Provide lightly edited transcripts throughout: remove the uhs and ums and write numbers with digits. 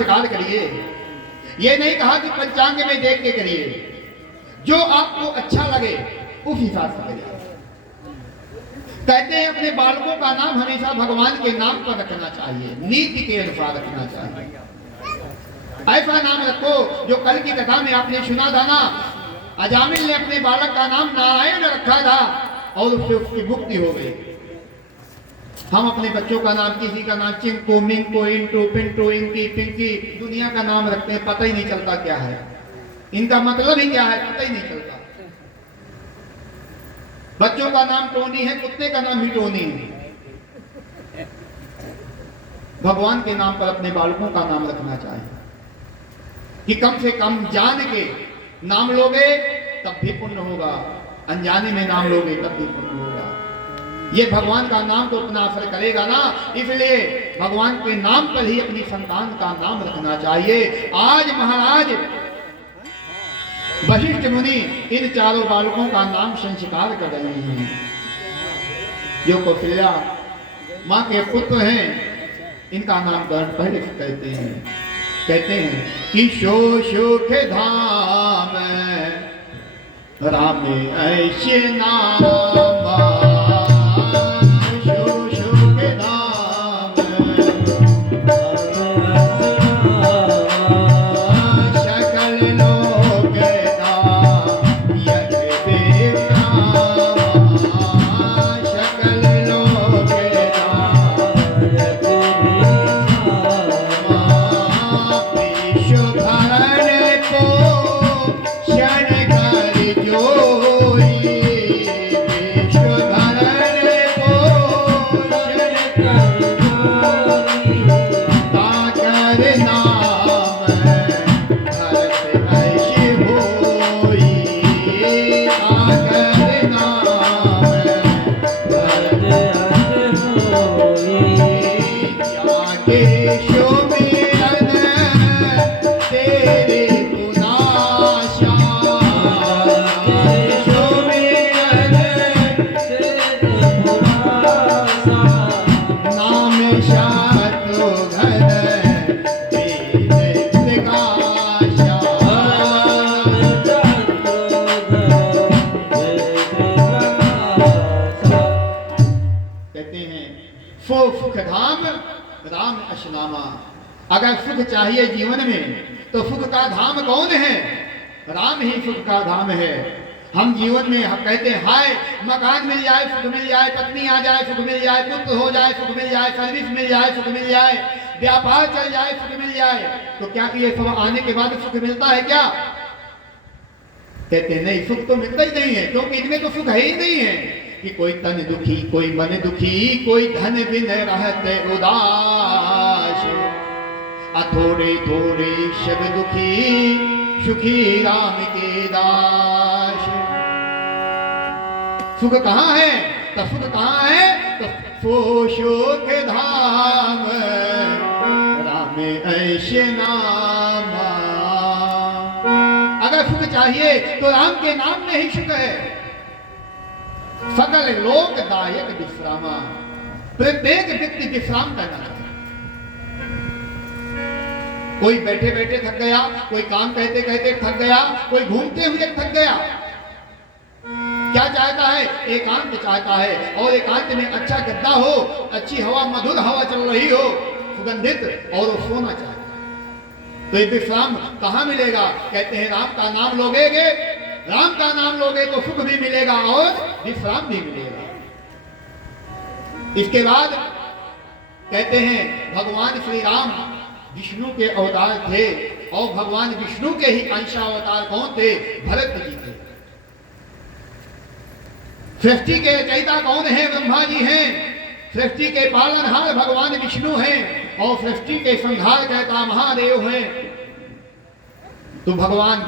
संस्कार करिए। ये नहीं कहा कि पंचांग में देख के करिए, जो आपको अच्छा लगे उस हिसाब से करिए। कहते हैं अपने बालकों का नाम हमेशा भगवान के नाम पर रखना चाहिए, नीति के अनुसार रखना चाहिए। ऐसा नाम रखो जो कल की कथा में आपने सुना था ना, अजामिल ने अपने बालक का नाम नारायण रखा था और उससे उसकी मुक्ति हो गई। हम अपने बच्चों का नाम, किसी का नाम चिंकू, मिंकू, इंटू, पिंटू, इंकी, पिंकी, दुनिया का नाम रखते हैं, पता ही नहीं चलता क्या है, इनका मतलब ही क्या है पता ही नहीं चलता। बच्चों का नाम टोनी है, कुत्ते का नाम भी टोनी है। भगवान के नाम पर अपने बालकों का नाम रखना चाहिए कि कम से कम जान के नाम लोगे तब भी पुण्य होगा, अनजाने में नाम लोगे तब भी पुण्य होगा। ये भगवान का नाम तो अपना असर करेगा ना, इसलिए भगवान के नाम पर ही अपनी संतान का नाम रखना चाहिए। आज महाराज वशिष्ठ मुनि इन चारों बालकों का नाम संस्कार कर रहे हैं। जो कौशल्या माँ के पुत्र हैं, इनका नामकरण पहले से कहते हैं कि शो सुख धाम राम ऐसे नाम, अगर सुख चाहिए जीवन में तो सुख का धाम कौन है? राम ही सुख का धाम है। हम जीवन में हम कहते हैं हाय मकान मिल जाए सुख मिल जाए, पत्नी आ जाए सुख मिल जाए, पुत्र हो जाए सुख मिल जाए, सर्विस मिल जाए सुख मिल जाए, व्यापार चल जाए सुख मिल जाए। तो क्या ये सब आने के बाद सुख मिलता है क्या? कहते नहीं, सुख तो मिलता ही नहीं है, क्योंकि इनमें तो सुख है ही नहीं है कि कोई तन दुखी, कोई मन दुखी, कोई धन बिन रहते उदास, अथोड़े थोड़े सब दुखी, सुखी राम के दास। सुख कहाँ है? तो सुख कहाँ है? तो सो सुख धाम राम ऐसे नाम। अगर सुख चाहिए तो राम के नाम में ही सुख है। सकल लोकदायक विश्रामा, प्रत्येक व्यक्ति विश्राम करना चाहिए। कोई बैठे बैठे थक गया, कोई काम कहते कहते थक गया, कोई घूमते हुए थक गया। क्या चाहता है? एकांत चाहता है, और एकांत में अच्छा गद्दा हो, अच्छी हवा, मधुर हवा चल रही हो, सुगंधित, और वो सोना चाहता है। तो ये विश्राम कहाँ मिलेगा? कहते हैं राम का नाम लोगेगे, राम का नाम लोगे तो सुख भी मिलेगा और विश्राम भी मिलेगा। इसके बाद कहते हैं भगवान श्री राम विष्णु के अवतार थे, और भगवान विष्णु के ही अंशावतार कौन थे? भरत जी थे। सृष्टि के रचयिता कौन है? ब्रह्मा जी हैं। सृष्टि के पालनहार भगवान विष्णु हैं, और सृष्टि के संहार करता महादेव हैं। तो भगवान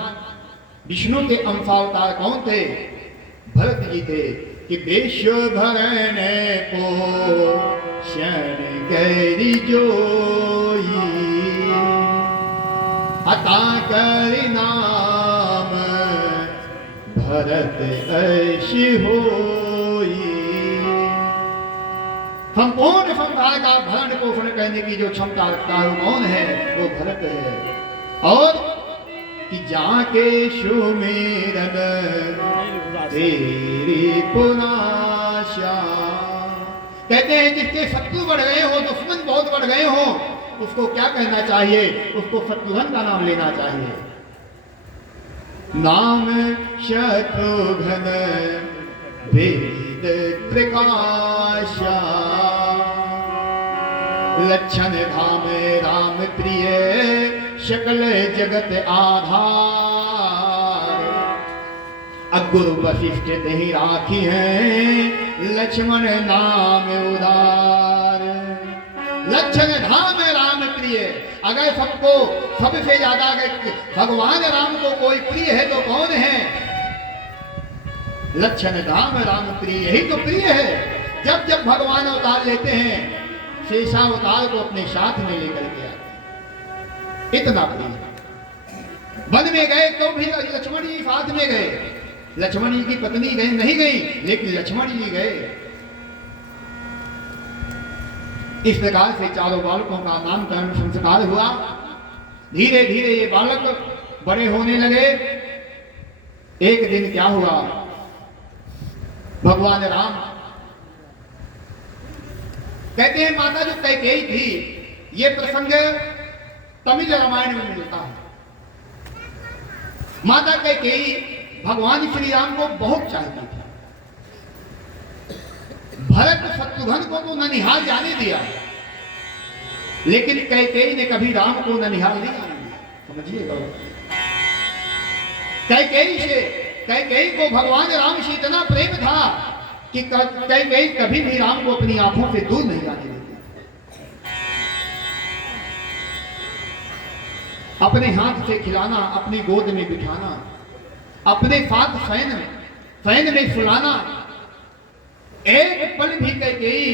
विष्णु के अंशावतार कौन थे? भरत जी थे कि विश्व भरने को शरण करी जोई, अता कर नाम भरत ऐसी होई। संपूर्ण संसार का भरण पोषण करने की जो क्षमता रखता है वो कौन है? वो भरत है। और कि जाके सुमेरन तेरी पुनाशा, कहते हैं जिसके शत्रु बढ़ गए हो, दुश्मन बहुत बढ़ गए हो, उसको क्या कहना चाहिए? उसको शत्रुघ्न का नाम लेना चाहिए। नाम शत्रुघ्न वेद प्रकाशा, लक्षण धाम राम प्रिय सकल जगत आधार। अगुरु वशिष्ठ दही राखी है लक्ष्मण नाम उदार। लक्षण धाम राम प्रिय, अगर सबको सबसे ज्यादा अगर भगवान राम को कोई प्रिय है तो कौन है? लक्षण धाम राम प्रिय, यही तो प्रिय है। जब जब भगवान अवतार लेते हैं, शेषावतार को अपने साथ में लेकर के आते, इतना प्रिय। वन में गए तो भी लक्ष्मण जी साथ में गए, लक्ष्मण जी की पत्नी गई नहीं गई, लेकिन लक्ष्मण जी गए। इस प्रकार से चारों बालकों का नामकरण संस्कार हुआ। धीरे धीरे ये बालक बड़े होने लगे। एक दिन क्या हुआ, भगवान राम, कहते हैं माता जो कैकेयी थी, ये प्रसंग तमिल रामायण में मिलता है। माता कैकेयी भगवान श्री राम को बहुत चाहती थी। भरत शत्रुघ्न को तो ननिहाल जाने दिया, लेकिन कैकेयी ने कभी राम को ननिहाल नहीं जाने दिया। समझिएगा, कैकेयी को भगवान राम से इतना प्रेम था कि कैकेयी कभी भी राम को अपनी आंखों से दूर नहीं जाने देती। अपने हाथ से खिलाना, अपनी गोद में बिठाना, अपने साथ फैन में सुलाना, एक पल भी कैकेयी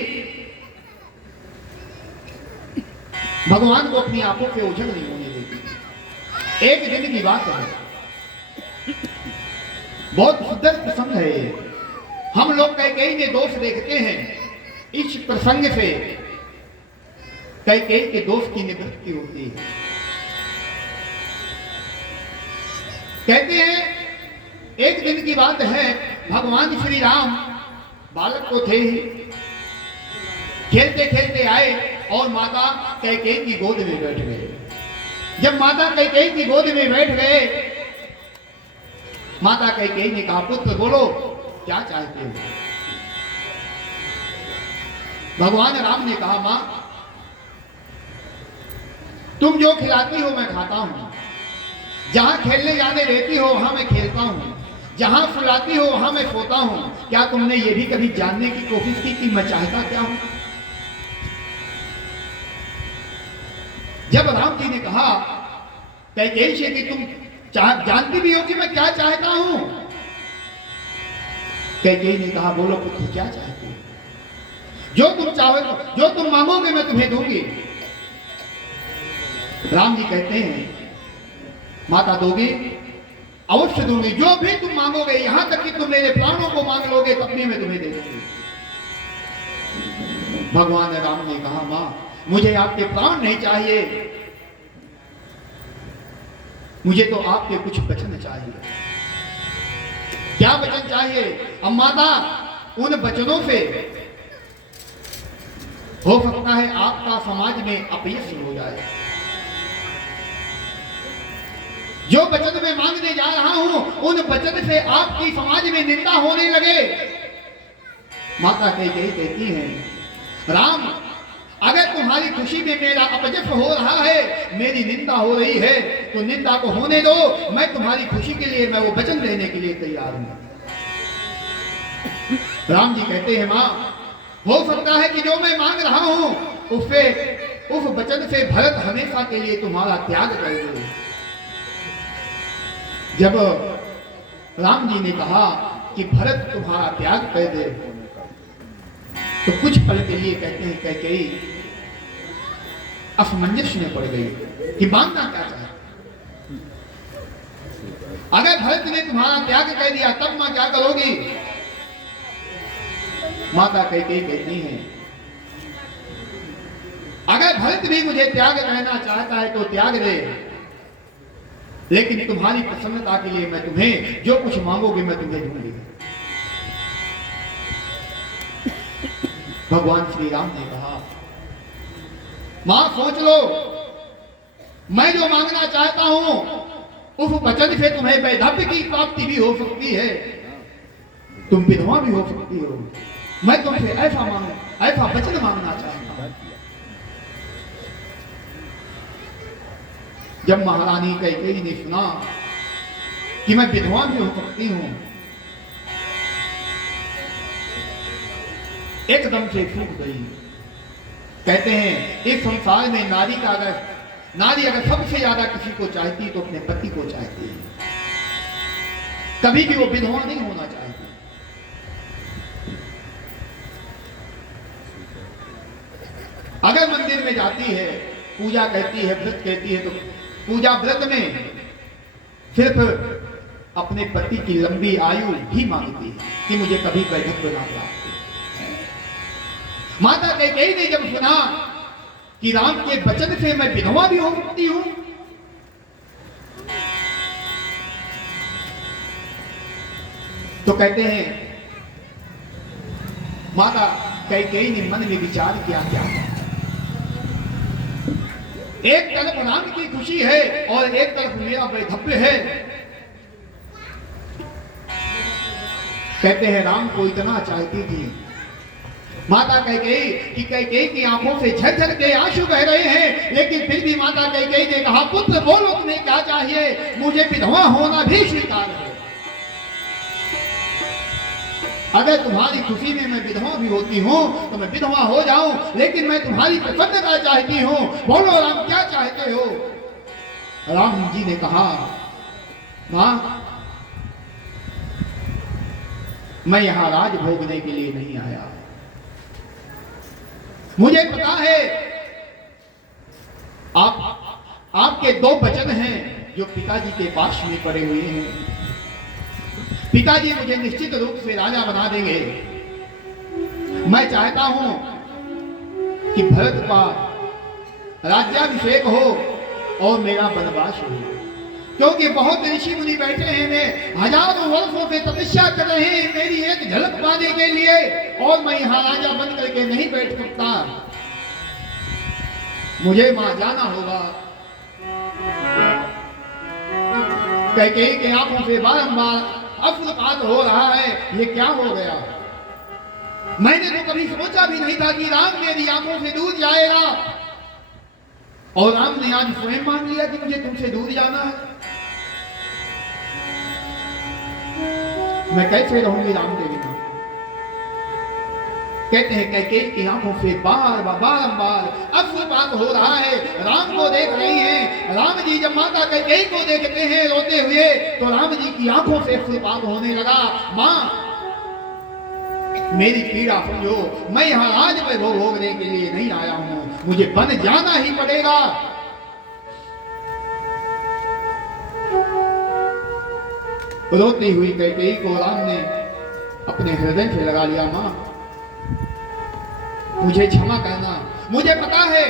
भगवान को अपनी आंखों से ओझल नहीं होने देती। एक दिन की बात है, बहुत सुंदर प्रसंग है ये। हम लोग कैकेयी में दोष देखते हैं, इस प्रसंग से कैकेयी के दोष की निवृत्ति होती है। कहते हैं एक दिन की बात है, भगवान श्री राम बालक तो थे ही, खेलते खेलते आए और माता कैकेयी की गोद में बैठ गए। जब माता कैकेयी की गोद में बैठ गए, माता कैकेयी ने कहा, पुत्र बोलो क्या चाहते हो? भगवान राम ने कहा, मां तुम जो खिलाती हो मैं खाता हूं, जहां खेलने जाने देती हो वहां मैं खेलता हूं, जहां सुलाती हो वहां मैं सोता हूं। क्या तुमने ये भी कभी जानने की कोशिश की कि मैं चाहता क्या हूं? जब राम जी ने कहा कैकेयी से कि तुम जानती भी हो कि मैं क्या चाहता हूं, कैकेयी ने कहा, बोलो पुत्र क्या चाहते हो? जो तुम चाहो, जो तुम मांगोगे मैं तुम्हें दूंगी। राम जी कहते हैं, माता दोगी? अवश्य दूंगी, जो भी तुम मांगोगे, यहां तक कि तुम मेरे प्राणों को मांग लोगे तब भी मैं तुम्हें दे दूंगी। भगवान राम ने कहा, मां मुझे आपके प्राण नहीं चाहिए, मुझे तो आपके कुछ वचन चाहिए। क्या वचन चाहिए? अब माता उन वचनों से हो सकता है आपका समाज में अपयश हो जाए। जो वचन मैं मांगने जा रहा हूं, उन वचन से आपकी समाज में निंदा होने लगे। माता कैकेयी कहती हैं, राम अगर तुम्हारी खुशी में मेरा अपयश हो रहा है, मेरी निंदा हो रही है, तो निंदा को होने दो। मैं तुम्हारी खुशी के लिए मैं वो वचन देने के लिए तैयार हूं। राम जी कहते हैं, मां हो सकता है कि जो मैं मांग रहा हूं उससे, उस वचन से भरत हमेशा के लिए तुम्हारा त्याग कर दे। जब राम जी ने कहा कि भरत तुम्हारा त्याग कर दे, तो कुछ पल के लिए कहते हैं कैकेयी असमंजस में पड़ गई कि मांगना क्या चाहे। अगर भरत ने तुम्हारा त्याग कर दिया तब मां क्या करोगी? माता कैकेयी कहती हैं, अगर भरत भी मुझे त्याग कहना चाहता है तो त्याग दे, लेकिन तुम्हारी प्रसन्नता के लिए मैं तुम्हें जो कुछ मांगोगे मैं तुम्हें दूंगी। भगवान श्री राम ने कहा, मां सोच लो, मैं जो मांगना चाहता हूं उस वचन से तुम्हें वैधव्य की प्राप्ति भी हो सकती है, तुम विधवा भी हो सकती हो। मैं तुमसे ऐसा वचन मांगना चाहता हूं। जब महारानी कैकेयी ने सुना कि मैं विधवा भी हो सकती हूं, एकदम से फूट गई। कहते हैं इस संसार में नारी अगर सबसे ज्यादा किसी को चाहती तो अपने पति को चाहती है, कभी भी वो विधवा नहीं होना चाहती। अगर मंदिर में जाती है, पूजा कहती है, व्रत कहती है, तो पूजा व्रत में सिर्फ अपने पति की लंबी आयु ही मांगती है कि मुझे कभी वैधव्य ना प्राप्त। माता कैकेयी ने जब सुना कि राम के वचन से मैं विधवा भी हो सकती हूं, तो कहते हैं माता कैकेयी ने मन में विचार किया, क्या एक तरफ राम की खुशी है और एक तरफ मेरा वैधव्य है। कहते हैं राम को इतना चाहती थी माता कैकेयी की आंखों से झरझर के आंसू बह रहे हैं, लेकिन फिर भी माता कैकेयी ने कहा, पुत्र बोलो तुम्हें क्या चाहिए, मुझे विधवा होना भी स्वीकार है। अगर तुम्हारी खुशी में मैं विधवा भी होती हूँ तो मैं विधवा हो जाऊं, लेकिन मैं तुम्हारी प्रसन्नता चाहती हूँ, बोलो राम क्या चाहते हो। राम जी ने कहा, मां मैं यहां राज भोगने के लिए नहीं आया, मुझे पता है आपके दो वचन हैं जो पिताजी के पास में पड़े हुए हैं। पिताजी मुझे निश्चित रूप से राजा बना देंगे। मैं चाहता हूं कि भरत का राज्याभिषेक हो और मेरा वनवास हो, क्योंकि बहुत ऋषि मुनि बैठे हैं, हजारों वर्षों से तपस्या कर रहे हैं मेरी एक झलक पाने के लिए, और मैं यहां राजा बन करके नहीं बैठ सकता। मुझे वहां जाना होगा। कैकेयी के आंखों से बारंबार अश्रुपात हो रहा है, ये क्या हो गया। मैंने तो कभी सोचा भी नहीं था कि राम मेरी आंखों से दूर जाएगा, और राम ने आज स्वयं मान लिया कि मुझे तुमसे दूर जाना है। मैं कैसे रहूंगी राम के बिना। कहते हैं कैकेयी की आंखों से बारंबार अश्रुपात हो रहा है। राम को देख रही हैं। राम जी जब माता कैकेयी को देखते हैं रोते हुए, तो राम जी की आंखों से अश्रुपात होने लगा। मां मेरी पीड़ा समझो, मैं यहां राज वैभव भोगने के लिए नहीं आया हूं, मुझे वन जाना ही पड़ेगा। रोती हुई कैकेयी को राम ने अपने हृदय से लगा लिया। मां मुझे क्षमा करना, मुझे पता है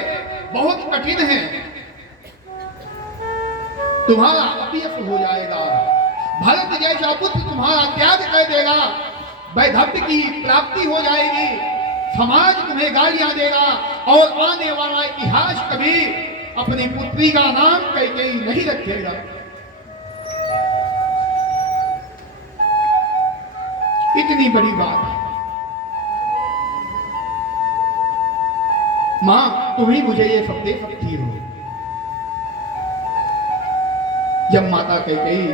बहुत कठिन है, तुम्हारा अपयश हो जाएगा, भरत जैसा पुत्र तुम्हारा त्याग कर देगा, वैधव्य की प्राप्ति हो जाएगी, समाज तुम्हें गालियां देगा, और आने वाला इतिहास कभी अपनी पुत्री का नाम कैकेयी नहीं रखेगा। इतनी बड़ी बात। मां तुम ही मुझे ये सब दे सकती हो। जब माता कैकेयी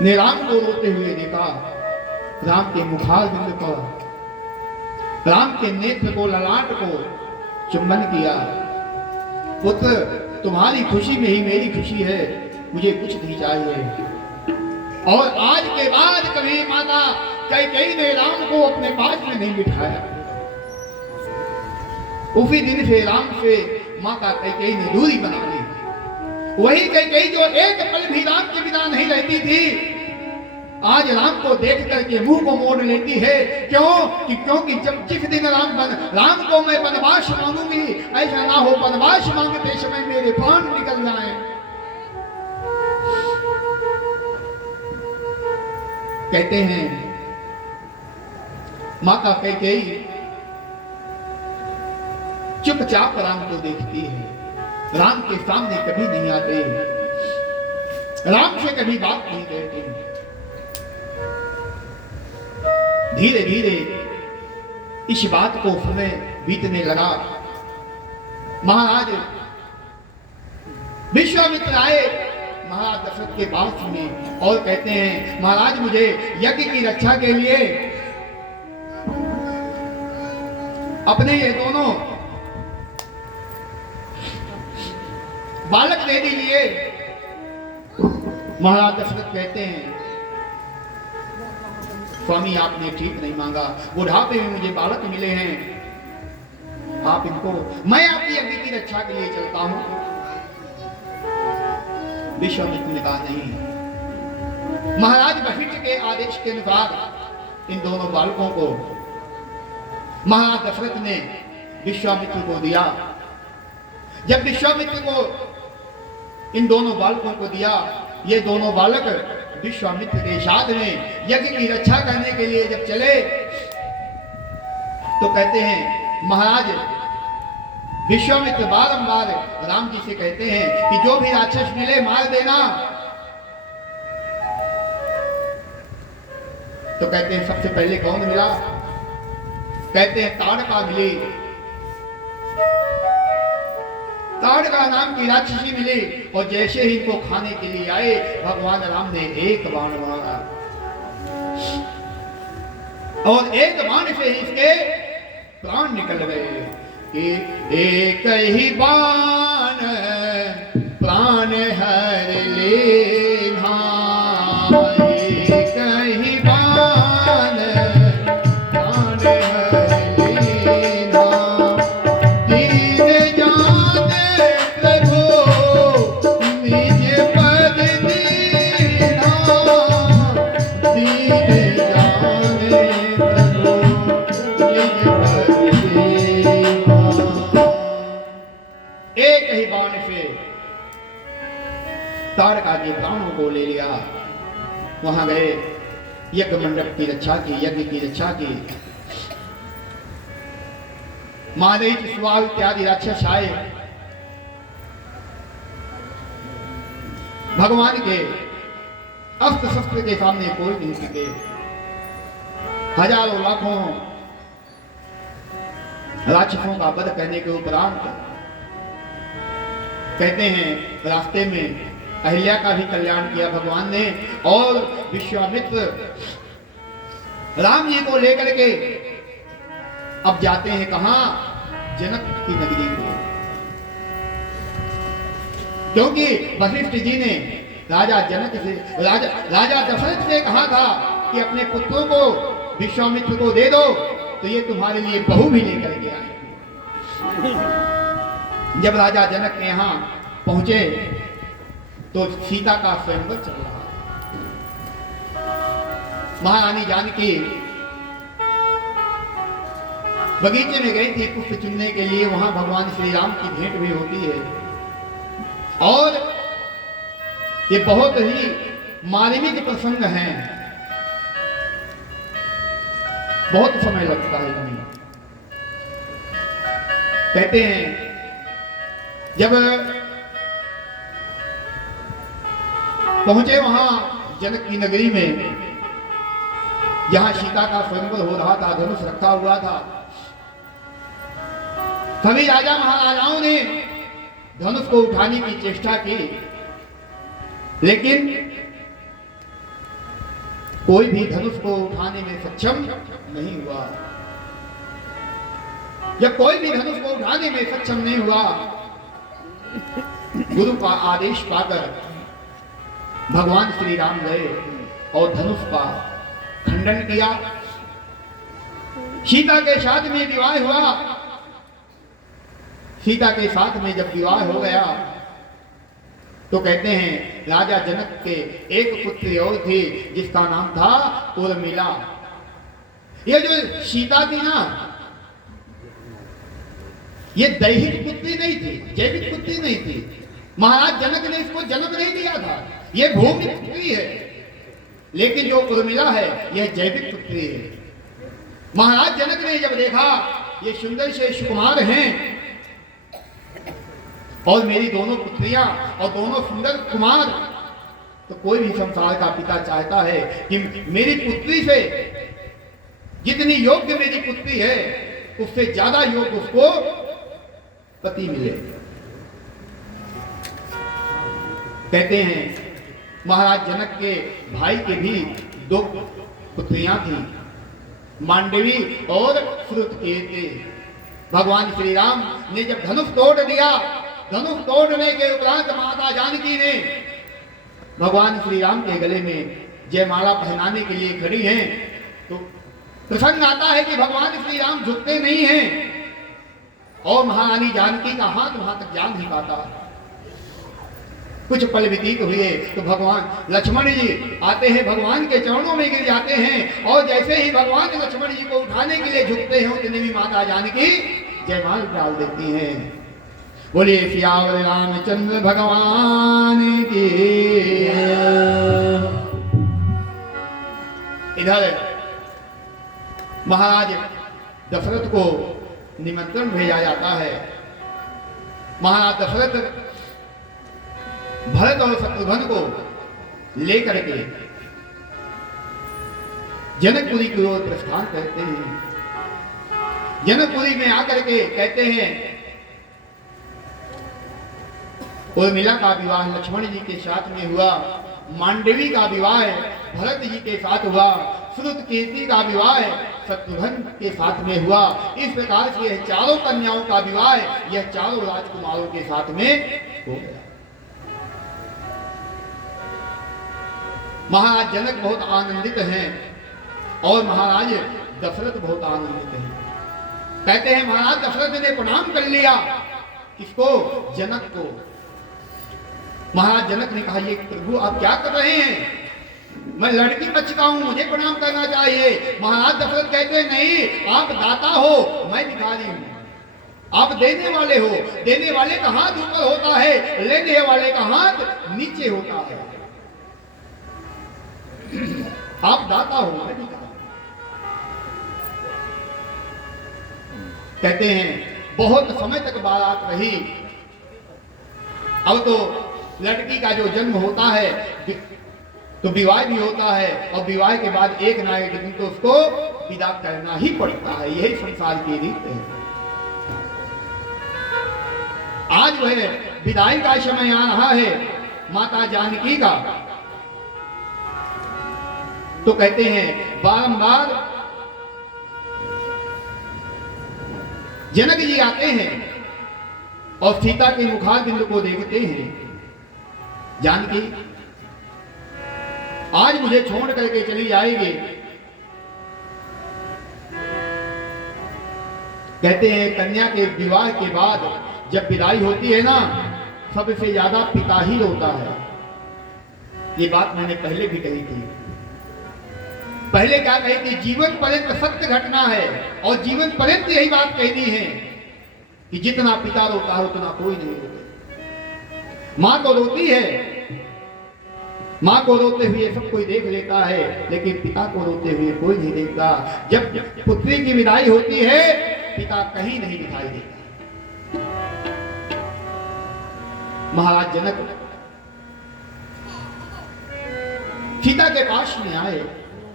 ने राम को रोते हुए देखा, राम के मुखारबिंद पर, राम के नेत्र को, ललाट को चुंबन किया। पुत्र तुम्हारी खुशी में ही मेरी खुशी है, मुझे कुछ नहीं चाहिए। और आज के बाद कभी माता कैकेयी ने राम को अपने पास में नहीं बिठाया। उसी दिन से राम से माता कैकेयी ने दूरी बना ली। वही कैकेयी जो एक पल भी राम के बिना नहीं रहती थी, आज राम को देख करके मुंह को मोड़ लेती है। क्योंकि जब जिस दिन राम को मैं वनवास मांगूंगी, ऐसा ना हो वनवास मांगते समय मेरे प्राण निकल जाए। कहते हैं माता कैकेयी चुपचाप राम को देखती है, राम के सामने कभी नहीं आते, राम से कभी बात नहीं करती। धीरे धीरे इस बात को समय बीतने लगा। महाराज विश्वामित्र आए महाराज दशरथ के पास में और कहते हैं महाराज मुझे यज्ञ की रक्षा के लिए अपने ये दोनों बालक दे दीजिए। महाराज दशरथ कहते हैं स्वामी आपने ठीक नहीं मांगा, बुढ़ापे में मुझे बालक मिले हैं, आप इनको, मैं आपकी यज्ञ की रक्षा के लिए चलता हूं। विश्वामित्र ने कहा नहीं। महाराज वशिष्ठ के आदेश के अनुसार इन दोनों बालकों को महाराज दशरथ ने विश्वामित्र को दिया। जब विश्वामित्र को इन दोनों बालकों को दिया, ये दोनों बालक विश्वामित्र के साथ में यज्ञ की रक्षा करने के लिए जब चले तो कहते हैं महाराज विश्वामित्र बारंबार राम जी से कहते हैं कि जो भी राक्षस मिले मार देना। तो कहते हैं सबसे पहले कौन मिला? कहते हैं ताड़का मिली, ताड़का नाम की राक्षसी मिली। और जैसे ही इनको खाने के लिए आए भगवान राम ने एक बाण मारा और एक बाण से इसके प्राण निकल गए कि एक ही बाण प्राण हर लेना, एक ही बाण प्राण हर लेना, दीन जाने प्रभु निज पद दीना, दीन जाने प्रभु निज पद दीना। एक ही बाण से ताड़का के प्राणों को ले लिया। वहां गए, यज्ञ मंडप की रक्षा की, यज्ञ की रक्षा की। मारीच स्वाल इत्यादि राक्षस आए, भगवान के अस्त्र शस्त्र के सामने कोई नहीं टिके। हजारों लाखों राक्षसों का वध करने के उपरांत कहते हैं रास्ते में अहिल्या का भी कल्याण किया भगवान ने। और विश्वामित्र राम जी को लेकर के अब जाते हैं कहां? जनक की नगरी में, क्योंकि वशिष्ठ जी ने राजा जनक से, राजा दशरथ से कहा था कि अपने पुत्रों को विश्वामित्र को दे दो तो ये तुम्हारे लिए बहू भी लेकर के आए। जब राजा जनक के यहां पहुंचे तो सीता का स्वयंवर चल रहा। महारानी जानकी बगीचे में गई थी पुष्प चुनने के लिए, वहां भगवान श्री राम की भेंट भी होती है और ये बहुत ही मार्मिक प्रसंग हैं। बहुत समय लगता है इनमें। कहते हैं जब पहुंचे वहां जनक की नगरी में, जहां सीता का स्वयंवर हो रहा था, धनुष रखा हुआ था, सभी राजा महाराजाओं ने धनुष को उठाने की चेष्टा की, लेकिन कोई भी धनुष को उठाने में सक्षम नहीं हुआ। जब कोई भी धनुष को उठाने में सक्षम नहीं हुआ, गुरु का आदेश पाकर भगवान श्री राम गए और धनुष का खंडन किया। सीता के साथ में विवाह हुआ। सीता के साथ में जब विवाह हो गया तो कहते हैं राजा जनक के एक पुत्री और थी जिसका नाम था उर्मिला। ये जो सीता थी ना, ये दैहिक पुत्री नहीं थी, जैविक पुत्री नहीं थी। महाराज जनक ने इसको जन्म नहीं दिया था, ये भूमि पुत्री है। लेकिन जो उर्मिला है यह जैविक पुत्री है। महाराज जनक ने जब देखा ये सुंदर से सुकुमार हैं और मेरी दोनों पुत्रियां और दोनों सुंदर कुमार, तो कोई भी संसार का पिता चाहता है कि मेरी पुत्री से जितनी योग्य मेरी पुत्री है उससे ज्यादा योग्य उसको पति मिले। कहते हैं महाराज जनक के भाई के भी दो पुत्रियां थी, मांडवी और श्रुतकीर्ति। भगवान श्री राम ने जब धनुष तोड़ दिया, धनुष तोड़ने के उपरांत माता जानकी ने भगवान श्री राम के गले में जयमाला पहनाने के लिए खड़ी हैं, तो प्रसंग आता है कि भगवान श्री राम झुकते नहीं हैं और महारानी जानकी का हाथ वहां तक जा नहीं पाता। कुछ पल व्यतीत हुए तो भगवान लक्ष्मण जी आते हैं, भगवान के चरणों में गिर जाते हैं और जैसे ही भगवान लक्ष्मण जी को उठाने के लिए झुकते हैं उतने भी माता जानकी जयमाल डाल देती हैं। बोलिए सियावर रामचंद्र भगवान की। इधर महाराज दशरथ को निमंत्रण भेजा जाता है। महाराज दशरथ भरत और शत्रुघ्न को लेकर के जनकपुरी की ओर प्रस्थान करते हैं। जनकपुरी में आकर के कहते हैं उर्मिला का विवाह लक्ष्मण जी के साथ में हुआ, मांडवी का विवाह भरत जी के साथ हुआ, श्रुतकीर्ति का विवाह शत्रुघ्न के साथ में हुआ। इस प्रकार से यह चारों कन्याओं का विवाह यह चारों राजकुमारों के साथ में हो गया। महाराज जनक बहुत आनंदित हैं और महाराज दशरथ बहुत आनंदित हैं। कहते हैं महाराज दशरथ ने प्रणाम कर लिया, किसको? जनक को। महाराज जनक ने कहा ये प्रभु आप क्या कर रहे हैं, मैं लड़की बच्चा हूं, मुझे प्रणाम करना चाहिए। महाराज दशरथ कहते हैं नहीं, आप दाता हो, मैं भिखारी हूं। आप देने वाले हो, देने वाले का हाथ ऊपर होता है, लेने वाले का हाथ नीचे होता है। आप दाता हो, मैं भिखारी। कहते हैं बहुत समय तक बारात रही। अब तो लड़की का जो जन्म होता है तो विवाह भी होता है और विवाह के बाद एक ना एक दिन तो उसको विदा करना ही पड़ता है, यही संसार की रीत है। आज वह विदाई का समय आ रहा है माता जानकी का। तो कहते हैं बारंबार जनक जी आते हैं और सीता के मुखारबिंद को देखते हैं। जानकी आज मुझे छोड़ करके चली जाएगी। कहते हैं कन्या के विवाह के बाद जब विदाई होती है ना, सबसे ज्यादा पिता ही होता है। ये बात मैंने पहले भी कही थी। पहले क्या कही थी, जीवन पर्यंत सत्य घटना है और जीवन पर्यंत यही बात कहनी है कि जितना पिता रोता है उतना कोई नहीं रोता। मां तो रोती है, मां को रोते हुए सब कोई देख लेता है, लेकिन पिता को रोते हुए कोई नहीं देखता। जब पुत्री की विदाई होती है पिता कहीं नहीं दिखाई देता। महाराज जनक सीता के पास में आए,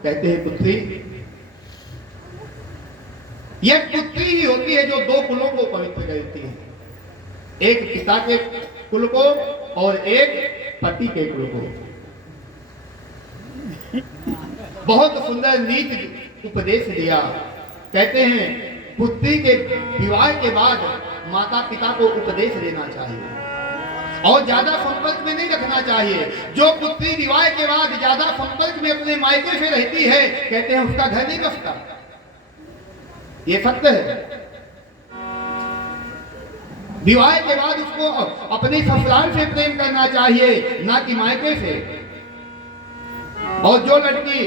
कहते हैं पुत्री, यह पुत्री ही होती है जो दो कुलों को पवित्र करती है, एक पिता के कुल को और एक पति के कुल को। बहुत सुंदर नीति उपदेश दिया। कहते हैं पुत्री के विवाह के बाद माता पिता को उपदेश देना चाहिए और ज्यादा संपर्क में नहीं रखना चाहिए। जो पुत्री विवाह के बाद ज्यादा संपर्क में अपने मायके से रहती है, कहते हैं उसका घर नहीं बसता। ये सत्य है। विवाह के बाद उसको अपने ससुराल से प्रेम करना करना चाहिए, ना कि मायके से। और जो लड़की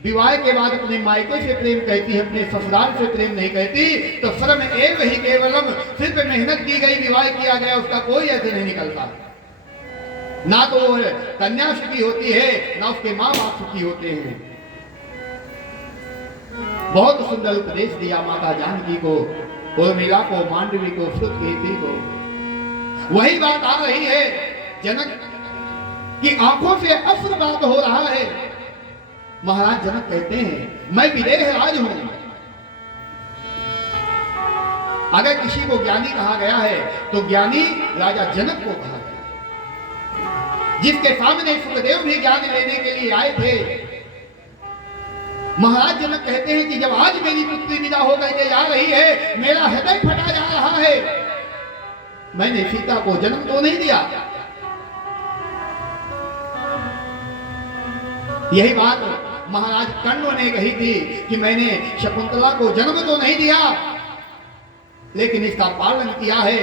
विवाह के बाद अपने मायके से प्रेम कहती है, अपने ससुराल से प्रेम नहीं कहती, तो श्रम एव ही केवलम, सिर्फ मेहनत की गई, विवाह किया गया, उसका कोई ऐसे नहीं निकलता। ना तो वो कन्या सुखी होती है, ना उसके माँ बाप सुखी होते हैं। बहुत सुंदर उपदेश दिया माता जानकी को, उर्मिला को, मांडवी को, श्रुतकीर्ति को। वही बात आ रही है, जनक की आंखों से अश्रु बात हो रहा है। महाराज जनक कहते हैं मैं विदेह राज हूं। अगर किसी को ज्ञानी कहा गया है तो ज्ञानी राजा जनक को कहा गया, जिसके सामने सुखदेव भी ज्ञान लेने के लिए आए थे। महाराज जनक कहते हैं कि जब आज मेरी पुत्री विदा होकर के जा रही है, मेरा हृदय फटा जा रहा है। मैंने सीता को जन्म तो नहीं दिया। यही बात महाराज कर्ण ने कही थी कि मैंने शकुंतला को जन्म तो नहीं दिया, लेकिन इसका पालन किया है।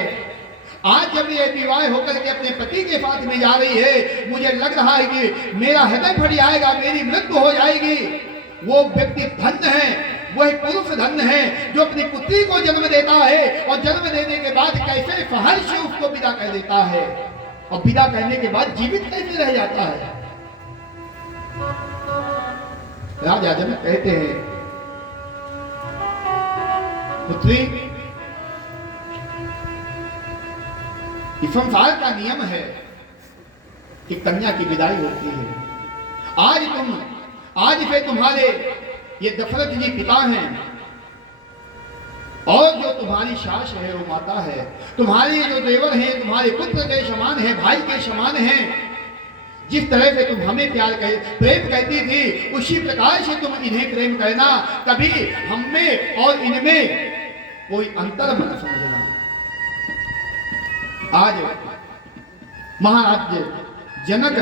आज जब ये विवाह होकर के अपने पति के साथ में जा रही है, मुझे लग रहा है कि मेरा हृदय फट जाएगा, मेरी मृत्यु हो जाएगी। वो व्यक्ति धन्य है, वही पुरुष धन्य है जो अपनी पुत्री को जन्म देता है और जन्म देने के बाद कैसे सहर्ष से उसको विदा कर देता है, और विदा करने के बाद जीवित कैसे रह जाता है। राजा जनक कहते हैं पुत्री, इस संसार का नियम है कि कन्या की विदाई होती है। आज से तुम्हारे ये दशरथ जी पिता हैं, और जो तुम्हारी सास है वो माता है। तुम्हारे जो देवर हैं तुम्हारे पुत्र के समान है, भाई के समान हैं। जिस तरह से तुम हमें प्रेम कहती थी, उसी प्रकार से तुम इन्हें प्रेम करना। कभी हम में और इनमें कोई अंतर मत समझना। आज महाराज जनक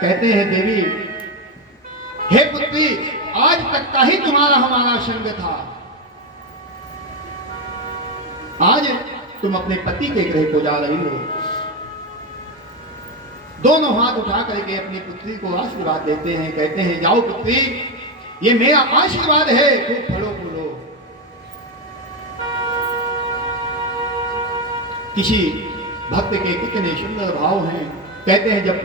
कहते हैं देवी, हे पुत्री, आज तक का ही तुम्हारा हमारा संग था, आज तुम अपने पति के गृह को जा रही हो। दोनों हाथ उठा करके अपनी पुत्री को आशीर्वाद देते हैं, कहते हैं जाओ पुत्री, ये मेरा आशीर्वाद है, खूब फलो फूलो। किसी भक्त के कितने सुंदर भाव हैं। कहते हैं जब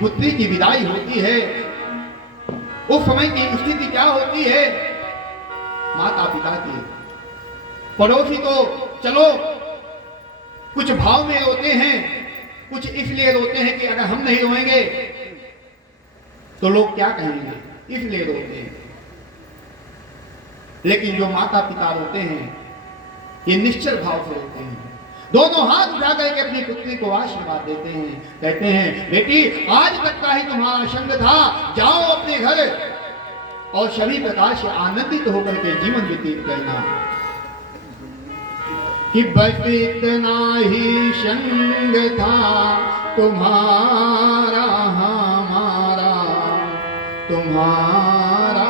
पुत्री की विदाई होती है, उस समय की स्थिति क्या होती है। माता पिता की, पड़ोसी तो चलो कुछ भाव में रोते हैं, कुछ इसलिए रोते हैं कि अगर हम नहीं रोएंगे तो लोग क्या कहेंगे, इसलिए रोते हैं। लेकिन जो माता पिता रोते हैं ये निश्चल भाव से रोते हैं। दोनों हाथ उठा करके अपनी पुत्री को आशीर्वाद देते हैं, कहते हैं बेटी, आज तक का ही तुम्हारा संग था, जाओ अपने घर और सभी प्रकार से आनंदित होकर के जीवन व्यतीत करना। कि बस इतना ही संग था तुम्हारा हमारा, तुम्हारा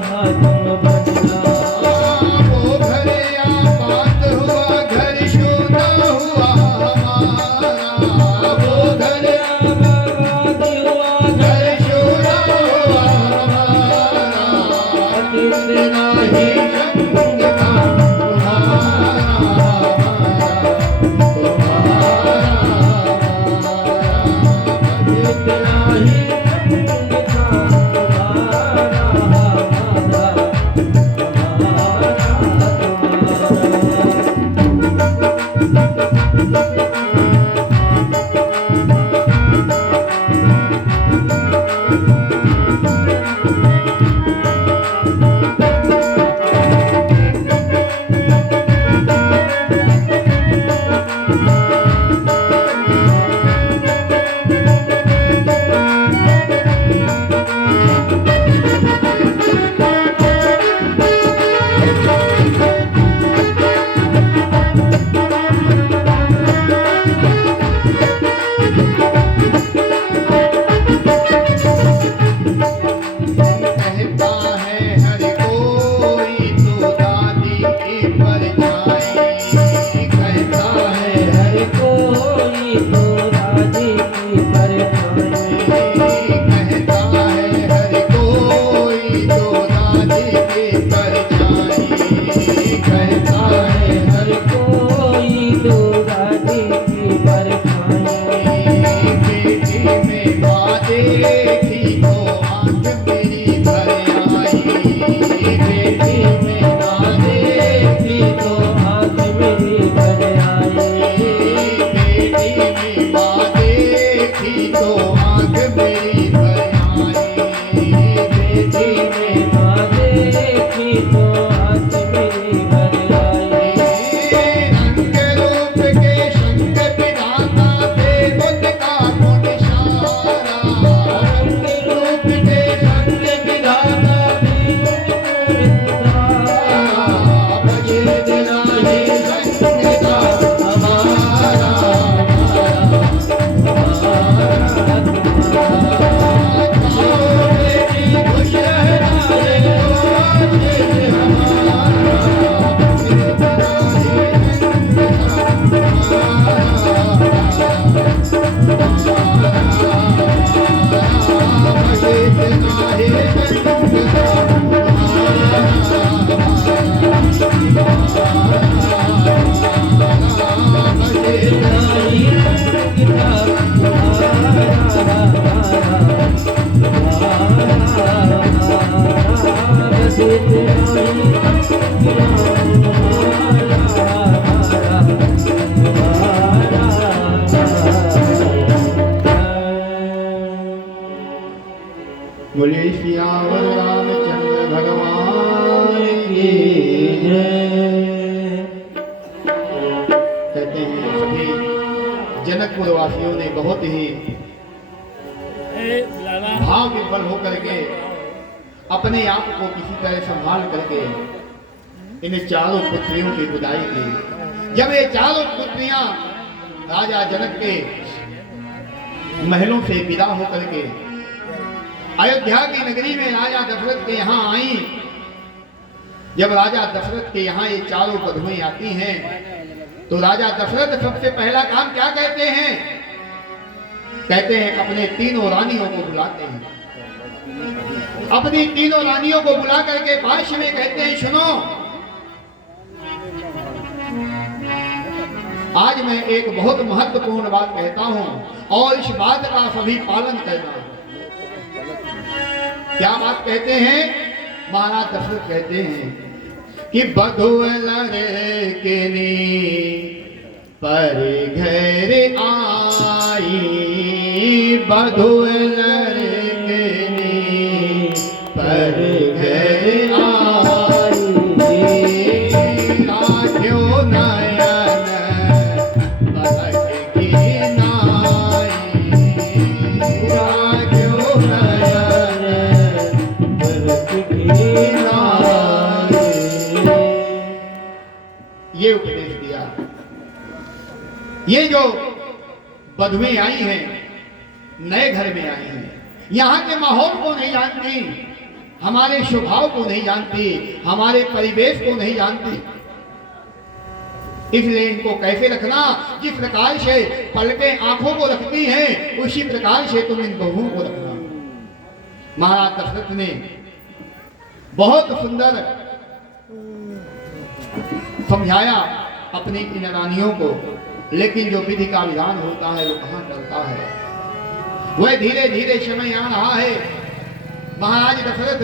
तुम बजना। वो घर आबाद हुआ, घर शोना हुआ हमारा। वो घर आबाद हुआ, घर शोना हुआ हमारा। कितना ही रंग का कितना ही रंग था तुम्हारा, हमारा, तुम्हारा। कहता है हर कोई तो दादी की परछाई। कहता है हर कोई तो राजी की परछाई। कहता है हर कोई तो दादी की परछाई। कहता है हर कोई तो राजी की परछाई। बेटी में माँ देखी तो आंख मेरी भर आई। बेटी में माँ देखी तो आँख मेरी भर आई। बेटी में माँ देखी तो आंख मेरी भर आई। बेटी में माँ देखी तो आँख मेरी भर आई। रंग रूप के शंख विधाता थे उनका गुण सारा। रंग रूप के संग विधाता भी बजे देना ही संग का हमारा। बेटी खुश रहना रे बोले सियावर रामचंद्र भगवान की जय। कहते हैं सभी जनकपुर वासियों ने बहुत ही भाव विफल होकर के अपने आप को किसी तरह संभाल करके इन चारों पुत्रियों की विदाई की। जब ये चारों पुत्रियां राजा जनक के महलों से विदा होकर के अयोध्या की नगरी में राजा दशरथ के यहाँ आई। जब राजा दशरथ के यहाँ ये चारों पद्में आती हैं तो राजा दशरथ सबसे पहला काम क्या कहते हैं? कहते हैं अपने तीनों रानियों को बुलाते हैं। अपनी तीनों रानियों को बुला करके पाश में कहते हैं सुनो, आज मैं एक बहुत महत्वपूर्ण बात कहता हूं और इस बात का सभी पालन करना। क्या बात कहते हैं? महाराज दशरथ कहते हैं कि बधुअलरे के पर घर आई। बधुअलरे के पर घर आई। राख्यो नयन बरख की नाई। राख्यो नयन ये उपदेश दिया। ये जो बधुएं आई हैं, नए घर में आई हैं, यहाँ के माहौल को नहीं जानती, हमारे स्वभाव को नहीं जानती, हमारे परिवेश को नहीं जानती। इसलिए इनको कैसे रखना, जिस प्रकार से पलकें आंखों को रखती हैं उसी प्रकार से तुम इन बहुओं को रखना। महाराज दशरथ ने बहुत सुंदर समझाया अपनी इन रानियों को, लेकिन जो विधि का विधान होता है वो कहाँ चलता है। वह धीरे धीरे समय आ रहा है। महाराज दशरथ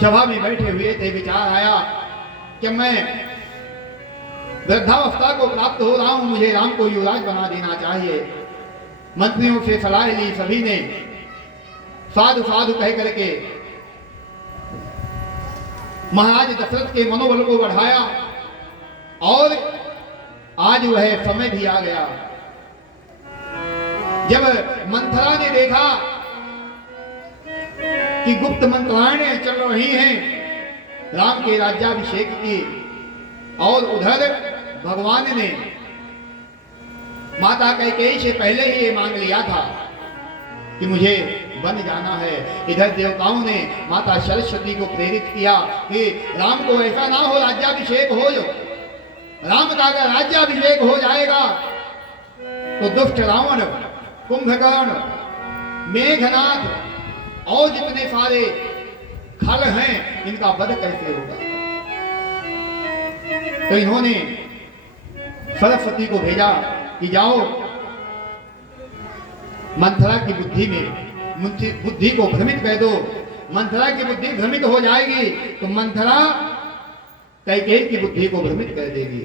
सभा में बैठे हुए थे, विचार आया कि मैं वृद्धावस्था को प्राप्त हो रहा हूं, मुझे राम को युवराज बना देना चाहिए। मंत्रियों से सलाह ली, सभी ने साधु साधु कह करके महाराज दशरथ के मनोबल को बढ़ाया और आज वह समय भी आ गया जब मंथरा ने देखा कि गुप्त मंत्राएं चल रही हैं राम के राज्याभिषेक की, और उधर भगवान ने माता कैकेयी से पहले ही ये मांग लिया था कि मुझे बन जाना है। इधर देवताओं ने माता सरस्वती को प्रेरित किया कि राम को ऐसा ना हो राज्याभिषेक हो, जो राम का अगर राज्याभिषेक हो जाएगा तो दुष्ट रावण, कुंभकर्ण, मेघनाथ और जितने सारे खल हैं इनका वध कैसे होगा। तो इन्होंने सरस्वती को भेजा कि जाओ मंथरा की बुद्धि को भ्रमित कर दो। मंथरा की बुद्धि भ्रमित हो जाएगी तो मंथरा कैकेयी की बुद्धि को भ्रमित कर देगी।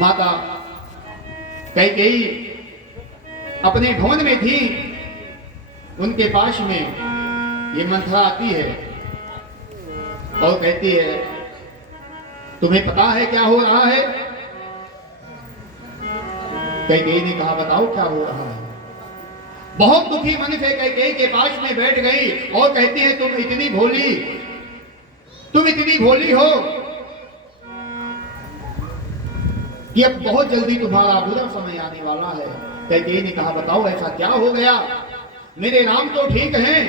माता कैकेयी अपने भवन में थी, उनके पास में ये मंथरा आती है और कहती है तुम्हें पता है क्या हो रहा है। कैकेयी ने कहा बताओ क्या हो रहा है। बहुत दुखी मन से कैकेयी के पास में बैठ गई और कहती है तुम इतनी भोली हो कि अब बहुत जल्दी तुम्हारा बुरा समय आने वाला है। कैकेयी ने कहा बताओ ऐसा क्या हो गया, मेरे राम तो ठीक हैं।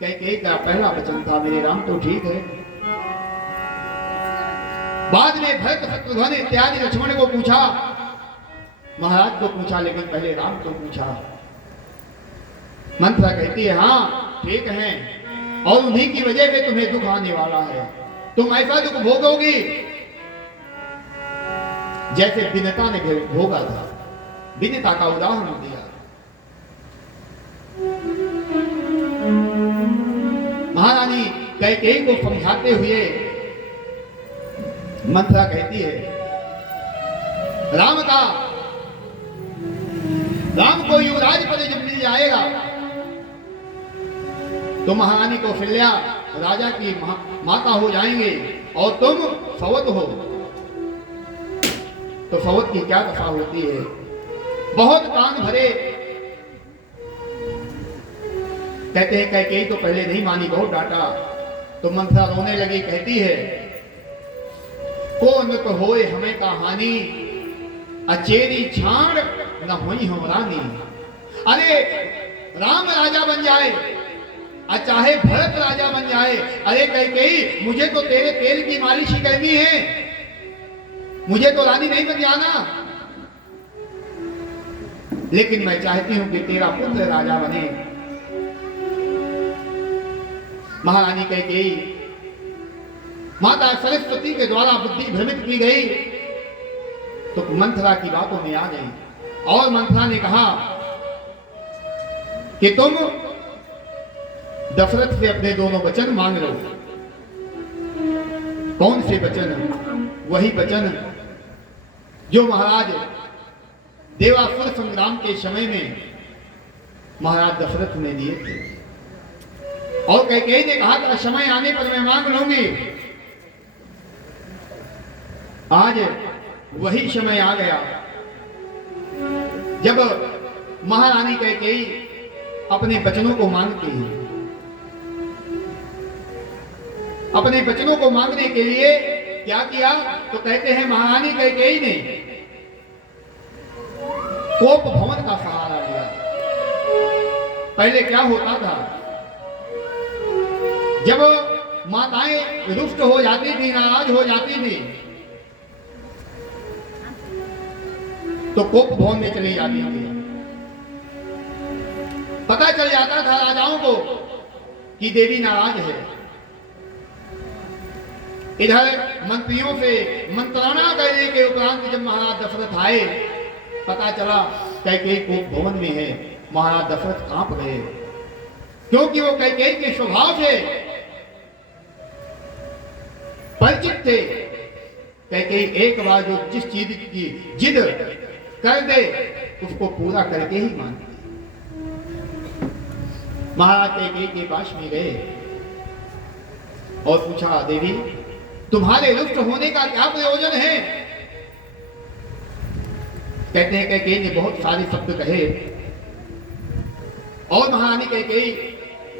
कैकेयी का पहला वचन था मेरे राम तो ठीक है। बाद में भरत शत्रुघ्न इत्यादि लक्ष्मण को पूछा, महाराज को पूछा, लेकिन पहले राम को पूछा। मंथरा कहती है हाँ ठीक है, और उन्हीं की वजह से तुम्हें दुख आने वाला है। तुम ऐसा दुख भोगोगी जैसे विनता ने भोगा था। विनता का उदाहरण दिया। महारानी कैकेयी को समझाते हुए मंथरा कहती है राम को युवराज पद जब मिल जाएगा तो महारानी कौशल्या राजा की माता हो जाएंगे और तुम सवत हो। तो सवत की क्या दशा होती है। बहुत कान भरे। कहते हैं कैकेयी तो पहले नहीं मानी, बहुत डांटा। तो मंथरा रोने लगी, कहती है कौन को होए हमें का हानि, अचेरी छाड़ न होई हम रानी। अरे राम राजा बन जाए और चाहे भरत राजा बन जाए, अरे कैकेयी मुझे तो तेरे तेल की मालिश ही करनी है, मुझे तो रानी नहीं बन जाना। लेकिन मैं चाहती हूं कि तेरा पुत्र राजा बने। महारानी कैकेयी माता सरस्वती के द्वारा बुद्धि भ्रमित की गई तो मंथरा की बातों में आ गई और मंथरा ने कहा कि तुम दशरथ से अपने दोनों वचन मांग लो। कौन से वचन? वही वचन जो महाराज देवासुर संग्राम के समय में महाराज दशरथ ने दिए थे। और कैकेयी ने कहा था समय आने पर मैं मांग लूंगी। आज वही समय आ गया जब महारानी कैकेयी अपने वचनों को मांगती है। अपने वचनों को मांगने के लिए क्या किया तो कहते हैं महारानी कैकेयी ने कोप भवन का सहारा लिया। पहले क्या होता था, जब माताएं रुष्ट हो जाती थी, नाराज हो जाती थी, तो कोप भवन में चली जाती थी। पता चल जाता था राजाओं को कि देवी नाराज है। इधर मंत्रियों से मंत्राना करने के उपरांत जब महाराज दशरथ आए, पता चला कैकेयी कोप भवन में है। महाराज दशरथ कांप गए, क्योंकि वो कैकेयी के स्वभाव से परिचित थे। कैकेयी एक बार जो जिस चीज की जिद कर दे उसको पूरा करके ही मानती। महाराज कैकेयी के पास में गए और पूछा, देवी तुम्हारे रुष्ट होने का क्या प्रयोजन है? कहते हैं कैकेयी ने बहुत सारे शब्द कहे और महारानी कैकेयी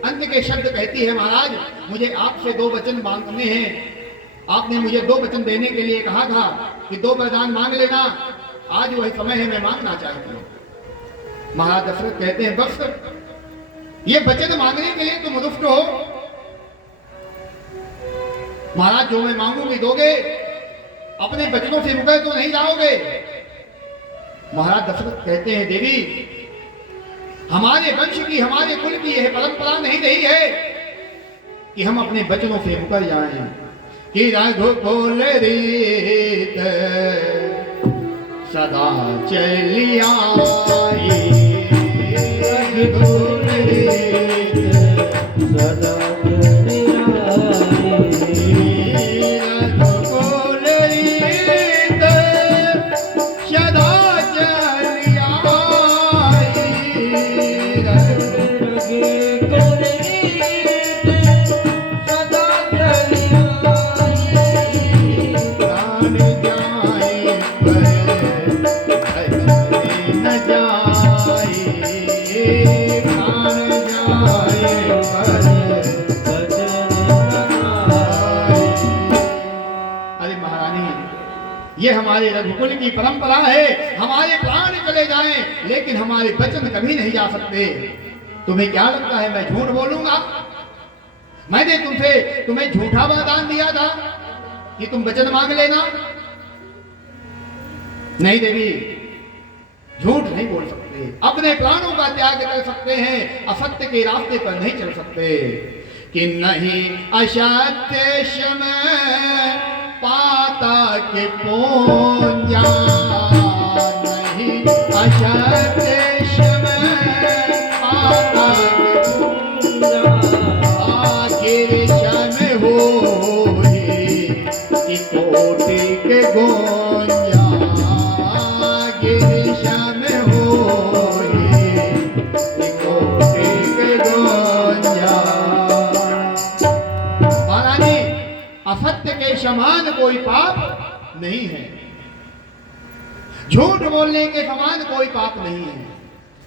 अंत के शब्द कहती है, महाराज मुझे आपसे 2 वचन मांगने हैं। आपने मुझे 2 वचन देने के लिए कहा था कि 2 वरदान मांग लेना, आज वही समय है, मैं मांगना चाहती हूं। महाराज दशरथ कहते हैं, बस ये वचन मांगने के लिए तुम रुष्ट हो? महाराज जो मैं मांगूंगी दोगे? अपने वचनों से मुकर तो नहीं जाओगे? महाराज दशरथ कहते हैं, देवी हमारे वंश की, हमारे कुल की यह परंपरा नहीं रही है कि हम अपने वचनों से मुकर जाएं। कि रघुकुल रीत सदा चली आई, रघुकुल रीत सदा चली आई, रघुकुल रीत सदा चली आई, रघुकुल रीत सदा चली आई, प्राण जाए पर न जाए, प्राण जाए पर। अरे महारानी, ये हमारे रघुकुल की परंपरा है, हमारे प्राण चले जाएं लेकिन हमारे वचन कभी नहीं जा सकते। तुम्हें क्या लगता है मैं झूठ बोलूंगा? मैंने तुम्हें झूठा वरदान दिया था कि तुम वचन मांग लेना? नहीं देवी, झूठ नहीं बोल सकते, अपने प्राणों का त्याग कर सकते हैं, असत्य के रास्ते पर नहीं चल सकते। कि नहीं असत्य शम पाता के पूंजा, नहीं असत्य शम पाता के पूंजा, आखिर शम हो कि कोटि के गोंजा, आखिर शम हो कि कोटि के गोंजा। महारानी, असत्य के समान कोई पाप नहीं है, झूठ बोलने के समान कोई पाप नहीं है।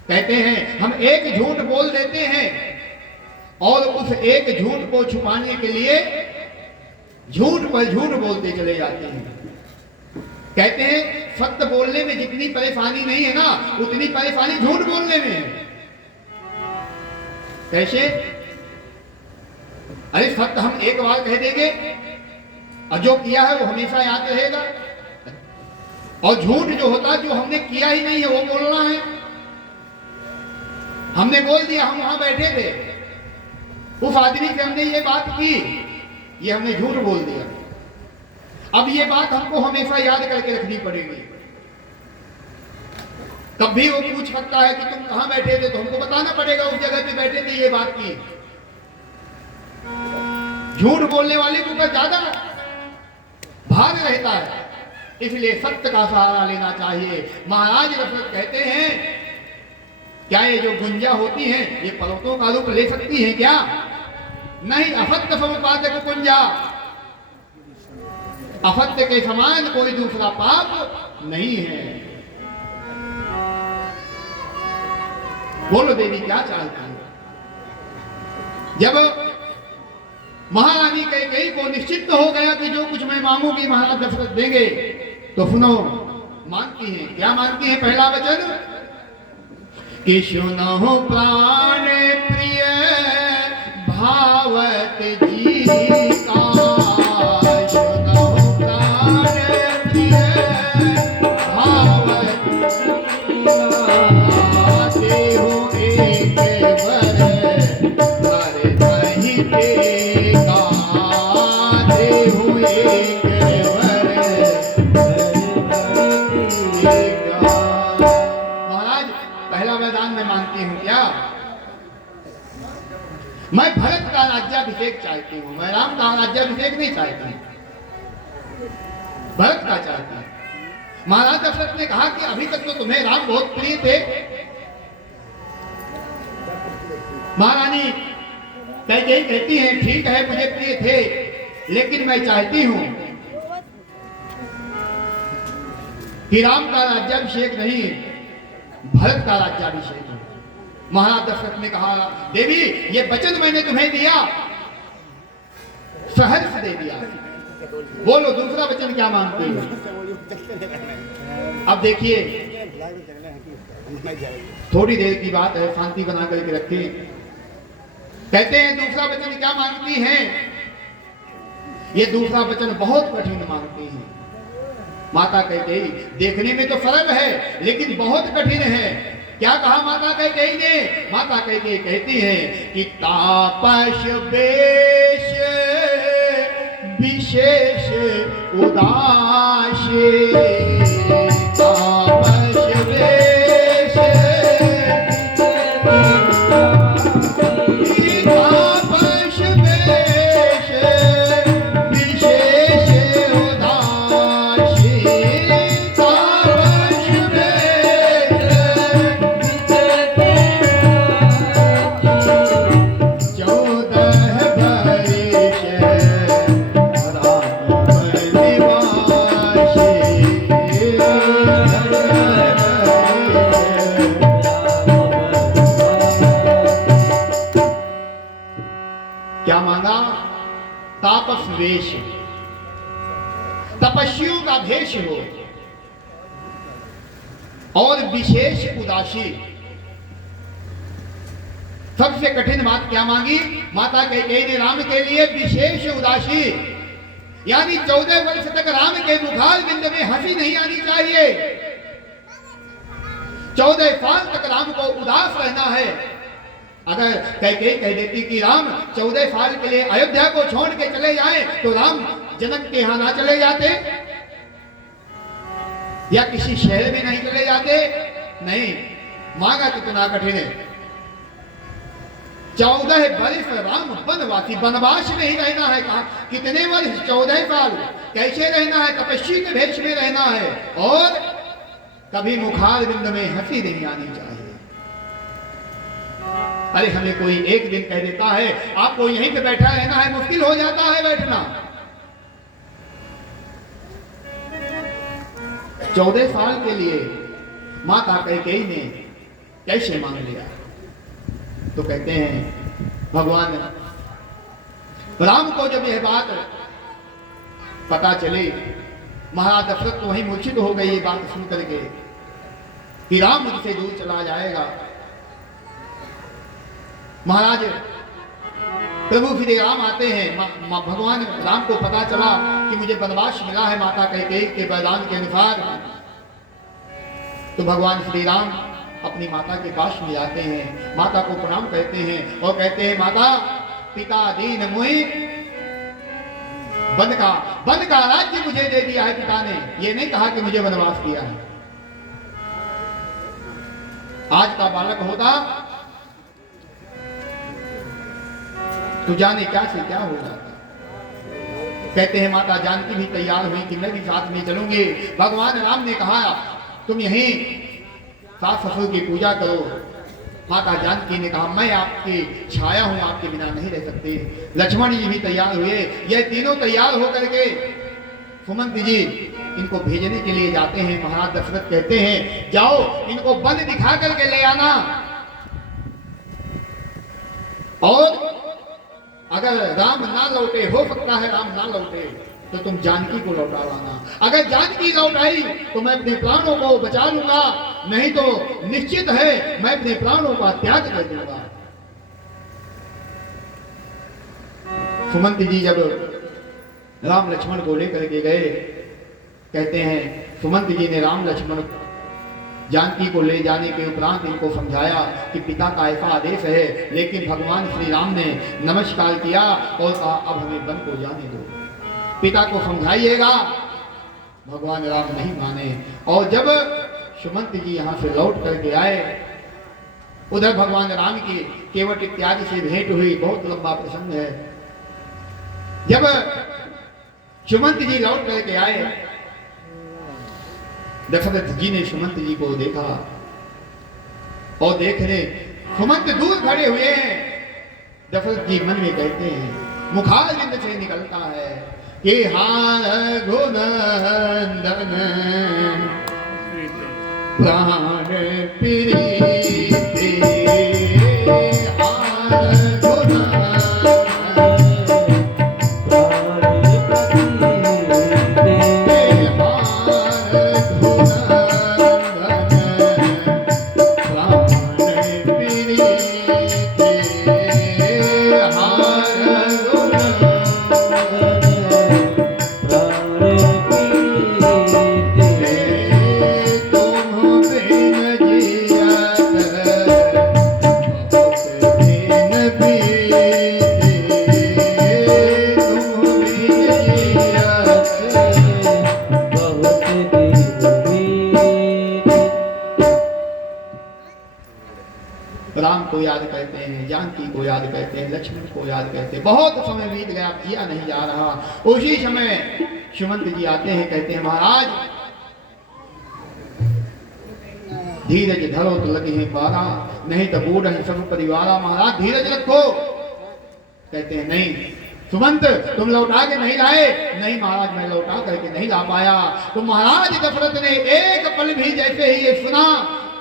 कहते हैं हम एक झूठ बोल देते हैं और उस एक झूठ को छुपाने के लिए झूठ पर झूठ बोलते चले जाते हैं। कहते हैं सत्य बोलने में जितनी परेशानी नहीं है ना, उतनी परेशानी झूठ बोलने में है। कैसे? अरे सत्य हम एक बार कह देंगे और जो किया है वो हमेशा याद रहेगा, और झूठ जो होता है जो हमने किया ही नहीं है वो बोलना है। हमने बोल दिया, हम वहां बैठे थे, उस आदमी से हमने ये बात की, ये हमने झूठ बोल दिया। अब ये बात हमको हमेशा याद करके रखनी पड़ेगी। तब भी वो पूछ सकता है कि तुम कहां बैठे थे, तो हमको बताना पड़ेगा उस जगह पे बैठे थे, ये बात की। झूठ बोलने वाले के ऊपर ज्यादा भार रहता है, इसलिए सत्य का सहारा लेना चाहिए। महाराज दशरथ कहते हैं, क्या ये जो गुंजा होती हैं ये पर्वतों का रूप ले सकती हैं क्या? नहीं, असत्य समुपादक गुंजा, असत्य के समान कोई दूसरा पाप नहीं है। बोलो देवी क्या चाहती है? जब महारानी कैकेयी को निश्चित हो गया कि जो कुछ मैं मांगूंगी महाराज दशरथ देंगे, तो सुनो, मांगती हैं। क्या मांगती हैं? पहला वचन कि सुनो प्राण भावत जी का सुनो प्राण प्रिय भावत देहु एक वर हर नहीं टेका देहु एक वर महाराज पहला मैदान में मांगती हूँ क्या? मैं भरत का राज्याभिषेक चाहती हूँ, मैं राम का राज्याभिषेक नहीं चाहती, भरत का चाहती हूँ। महाराज दशरथ ने कहा कि अभी तक तो तुम्हें राम बहुत प्रिय थे। महारानी कैकेयी कहती हैं ठीक है मुझे प्रिय थे, लेकिन मैं चाहती हूं कि राम का राज्याभिषेक नहीं भरत का राज्याभिषेक हो। महाराज दशरथ ने कहा देवी ये वचन मैंने तुम्हें दिया, सहर्ष दे दिया, बोलो दूसरा वचन क्या मांगती हो? अब देखिए थोड़ी देर की बात है, शांति बना करके रखें। कहते हैं दूसरा वचन क्या मांगती हैं? ये दूसरा वचन बहुत कठिन मांगती हैं। माता कैकेयी देखने में तो सरल है लेकिन बहुत कठिन है। क्या कहा माता कैकेयी ने? माता कैकेयी कहती है कि तापस बेश विशेष उदासी तापस वेश तापस वेश विशेष उदासी तापस वेश 14 वर्ष क्या मांगा? तापस वेश, तपस्वियों का भेष हो और विशेष उदासी। सबसे कठिन बात क्या मांगी माता कैकेयी ने राम के लिए? विशेष उदासी, यानी 14 वर्ष तक राम के मुखार बिंद में हंसी नहीं आनी चाहिए। 14 साल तक राम को उदास रहना है। अगर कैकेयी कह देती कि राम 14 साल के लिए अयोध्या को छोड़ के चले जाएं, तो राम जनक के यहां ना चले जाते या किसी शहर में नहीं चले जाते? नहीं, मांगा कितना कठिन है। 14 वर्ष राम वनवासी, वनवास में ही रहना है। कहा कितने वर्ष? 14 साल। कैसे रहना है? तपस्वी के भेष में रहना है और कभी मुखार बिंद में हंसी नहीं आनी चाहिए। अरे हमें कोई एक दिन कह देता है आपको यहीं पे बैठा रहना है, मुश्किल हो जाता है बैठना। 14 साल के लिए माता कैकेयी ने कैसे मांग लिया? तो कहते हैं भगवान राम को जब यह बात पता चली, महाराज दशरथ तो वहीं मूर्छित हो गई ये बात सुन करके कि राम मुझसे दूर चला जाएगा। महाराज प्रभु श्री राम आते हैं। भगवान राम को पता चला कि मुझे वनवास मिला है माता कैकेयी के वरदान के अनुसार, तो भगवान श्री राम अपनी माता के पास में जाते हैं, माता को प्रणाम करते हैं और कहते हैं माता पिता दीन मुहि वन का राज्य मुझे दे दिया है पिता ने, ये नहीं कहा कि मुझे वनवास दिया है। आज का बालक होता तो जाने क्या से क्या हो जाता। कहते हैं माता जानकी भी तैयार हुई कि मैं भी साथ में चलूंगी। भगवान राम ने कहा तुम यहीं सास ससुर की पूजा करो। माता जानकी ने कहा मैं आपकी छाया हूं, आपके बिना नहीं रह सकती। लक्ष्मण जी भी तैयार हुए। ये तीनों तैयार होकर के सुमंत जी इनको भेजने के लिए जाते हैं। महाराज दशरथ कहते हैं जाओ इनको वन दिखा करके ले आना, और अगर राम ना लौटे, हो सकता है राम ना लौटे, तो तुम जानकी को लौटा लाना। अगर जानकी लौट आई तो मैं अपने प्राणों को बचा लूंगा, नहीं तो निश्चित है मैं अपने प्राणों का त्याग कर दूंगा। सुमंत जी जब राम लक्ष्मण को लेकर के गए, कहते हैं सुमंत जी ने राम लक्ष्मण जानकी को ले जाने के उपरांत इनको समझाया कि पिता का ऐसा आदेश है, लेकिन भगवान श्री राम ने नमस्कार किया और कहा अब हमें वन को जाने दो, पिता को समझाइएगा। भगवान राम नहीं माने और जब सुमंत जी यहाँ से लौट करके आए, उधर भगवान राम की केवट इत्यादि से भेंट हुई, बहुत लंबा प्रसंग है। जब सुमंत जी लौट करके आए, दशरथ जी ने सुमंत जी को देखा और देख रहे सुमंत दूर खड़े हुए हैं। दशरथ जी मन में कहते हैं, मुखारविंद से निकलता है कि हार गुनंदन प्राण प्रीति हार राम को याद करते हैं, जानकी को याद करते हैं, लक्ष्मण को याद करते हैं। बहुत समय बीत गया, जिया नहीं जा रहा। उसी समय सुमंत जी आते हैं, कहते हैं महाराज धीरज धरो तो लगे हैं पारा, नहीं तो बूढ़ है सब परिवारा। महाराज धीरज रखो। कहते हैं नहीं सुमंत तुम लौटा के नहीं लाए। नहीं महाराज मैं लौटा करके नहीं ला पाया। तो महाराज दशरथ ने एक पल भी जैसे ही ये सुना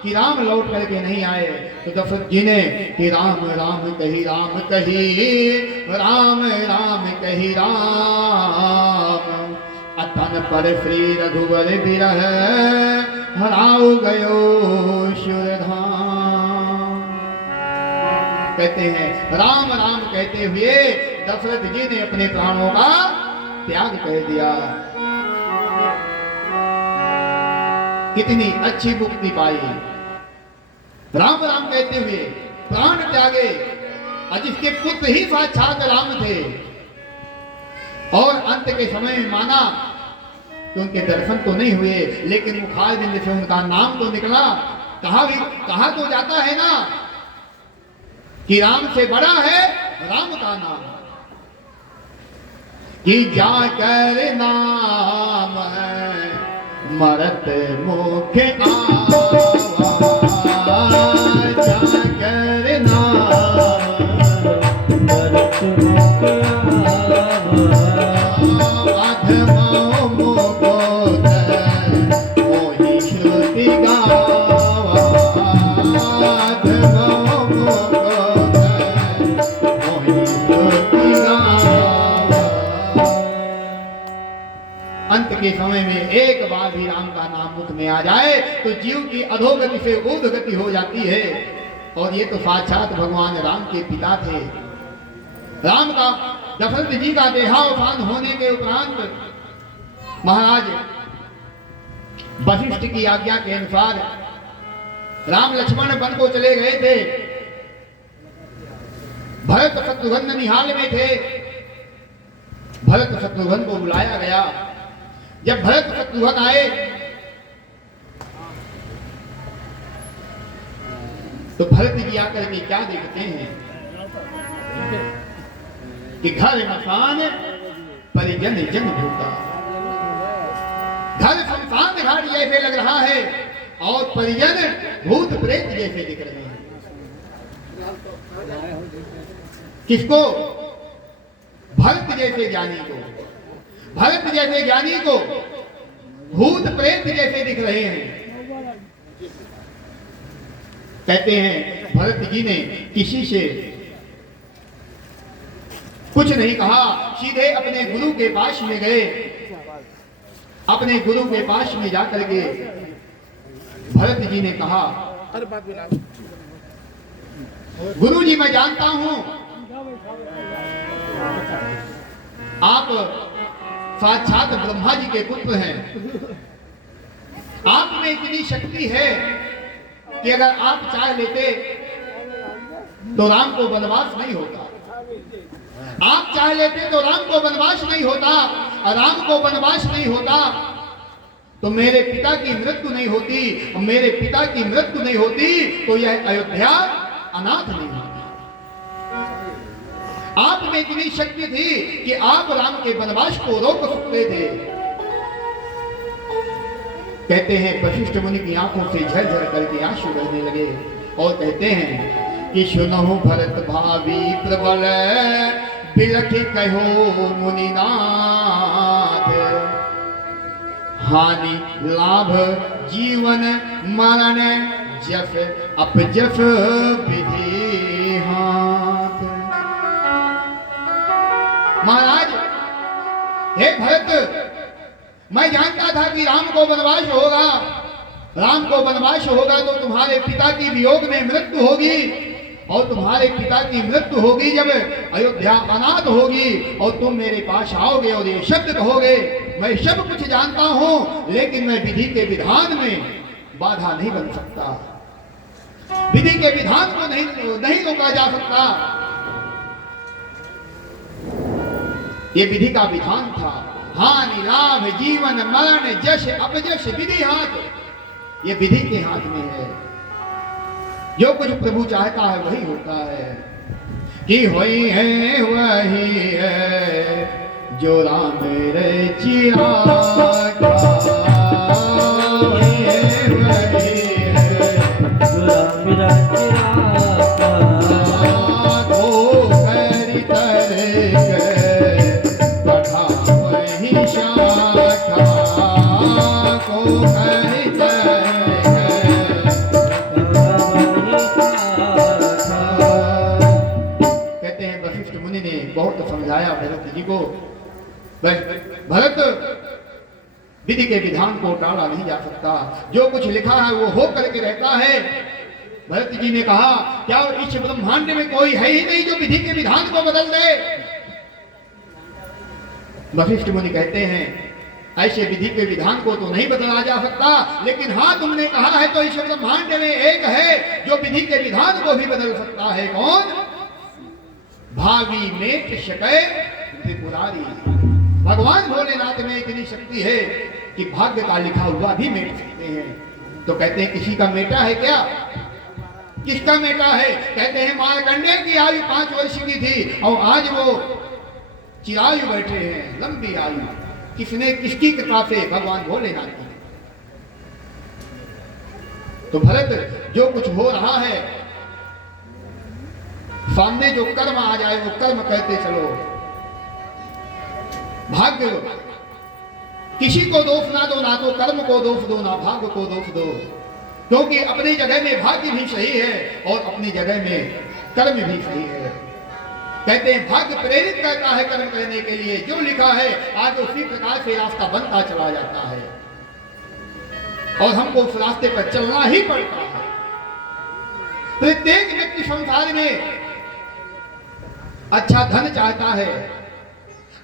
कि राम लौट करके नहीं आए, तो दशरथ जी ने कि राम राम कही राम कही राम राम कही राम, अतन पर श्री रघुवर बिरह हराऊ गयो शुरधाम। कहते हैं राम राम कहते हुए दशरथ जी ने अपने प्राणों का त्याग कर दिया। कितनी अच्छी मुक्ति पाई। राम राम कहते हुए प्राण त्यागे, और जिसके पुत्र ही साक्षात राम थे, और अंत के समय में माना कि उनके दर्शन तो नहीं हुए, लेकिन मुखारविंद से उनका नाम तो निकला। कहा तो जाता है ना कि राम से बड़ा है राम का नाम, कि जाकर नाम मरत मुख जाकर नाम मरत मुख अधमो मुकोद मोहि श्रुति गावा, अधमो मुकोद मोहि श्रुति गावा। अंत के समय में एक बार भी राम का नाम मुख में आ जाए तो जीव की अधोगति से ऊर्ध्वगति हो जाती है। और ये तो साक्षात भगवान राम के पिता थे। राम का दशरथ जी का देहावसान होने के उपरांत महाराज वशिष्ठ की आज्ञा के अनुसार राम लक्ष्मण वन को चले गए थे। भरत शत्रुघ्न निहाल में थे। भरत शत्रुघ्न को बुलाया गया। जब भरत शत्रुघ्न आए तो भरत जी आकर के क्या देखते हैं कि घर मसान परिजन जन भूता। घर शमशान घाट जैसे लग रहा है और परिजन भूत प्रेत जैसे दिख रहे हैं। किसको? भरत जैसे ज्ञानी को। भरत जैसे ज्ञानी को भूत प्रेत जैसे दिख रहे हैं। कहते हैं भरत जी ने किसी से कुछ नहीं कहा, सीधे अपने गुरु के पास में गए। अपने गुरु के पास में जाकर के भरत जी ने कहा, गुरु जी मैं जानता हूं आप साक्षात ब्रह्मा जी के पुत्र हैं। आप में इतनी शक्ति है कि अगर आप चाह लेते तो राम को वनवास नहीं होता। आप चाह लेते तो राम को वनवास नहीं होता। राम को वनवास नहीं होता तो मेरे पिता की मृत्यु नहीं होती। मेरे पिता की मृत्यु नहीं होती तो यह अयोध्या अनाथ नहीं होती। आप में इतनी शक्ति थी कि आप राम के वनवास को रोक सकते थे। कहते हैं वशिष्ठ मुनि की आंखों से झरझर करके आंसू बहने लगे और कहते हैं कि सुनहु भरत भावी प्रबल बिलखि कहो मुनिनाथ, हानि लाभ जीवन मरण जस अपजस विधि हाथ। महाराज, हे भरत, मैं जानता था कि राम को वनवास होगा। राम को वनवास होगा तो तुम्हारे पिता की वियोग में मृत्यु होगी और तुम्हारे पिता की मृत्यु होगी जब अयोध्या अनाथ होगी और तुम मेरे पास आओगे और ये शब्द कहोगे। मैं सब कुछ जानता हूं लेकिन मैं विधि के विधान में बाधा नहीं बन सकता। विधि के विधान को नहीं रोका जा सकता। ये विधि का विधान था। हानि लाभ जीवन मरण जश अपजश विधि हाथ। ये विधि के हाथ में है। जो कुछ प्रभु चाहता है वही होता है। कि होई है वही है जो राम रचिया वही है जो राम रचिया को करी तरके पठा वही शाखा को करी तरके। कहते हैं वशिष्ठ मुनि ने बहुत समझाया भरत जी को। भरत, विधि के विधान को टाला नहीं जा सकता। जो कुछ लिखा है वो हो करके रहता है। भरत जी ने कहा, क्या इस ब्रह्मांड में कोई है ही नहीं जो विधि के विधान को बदल दे? वशिष्ठ मुनि कहते हैं, ऐसे विधि के विधान को तो नहीं बदला जा सकता, लेकिन हाँ, तुमने कहा है तो इस ब्रह्मांड में एक है जो विधि के विधान को भी बदल सकता है। कौन? भावी मेट शकै त्रिपुरारी। भगवान भोलेनाथ में इतनी शक्ति है कि भाग्य का लिखा हुआ भी मेट सकते हैं। तो कहते हैं किसी का मेटा है क्या? किसका मेटा है? कहते हैं मार्कंडेय की आयु 5 वर्ष की थी और आज वो चिरायु बैठे हैं, लंबी आयु। किसने, किसकी कृपा से? भगवान भोलेनाथ की। तो भरत, जो कुछ हो रहा है सामने जो कर्म आ जाए वो कर्म कहते चलो। भाग्य, किसी को दोष ना दो, ना तो कर्म को दोष दो ना भाग्य को दोष दो, क्योंकि अपनी जगह में भाग्य भी सही है और अपनी जगह में कर्म भी सही है। कहते हैं भाग्य प्रेरित करता है कर्म करने के लिए। जो लिखा है आज उसी प्रकार से रास्ता बनता चला जाता है और हमको उस रास्ते पर चलना ही पड़ता है। प्रत्येक व्यक्ति संसार में अच्छा धन चाहता है,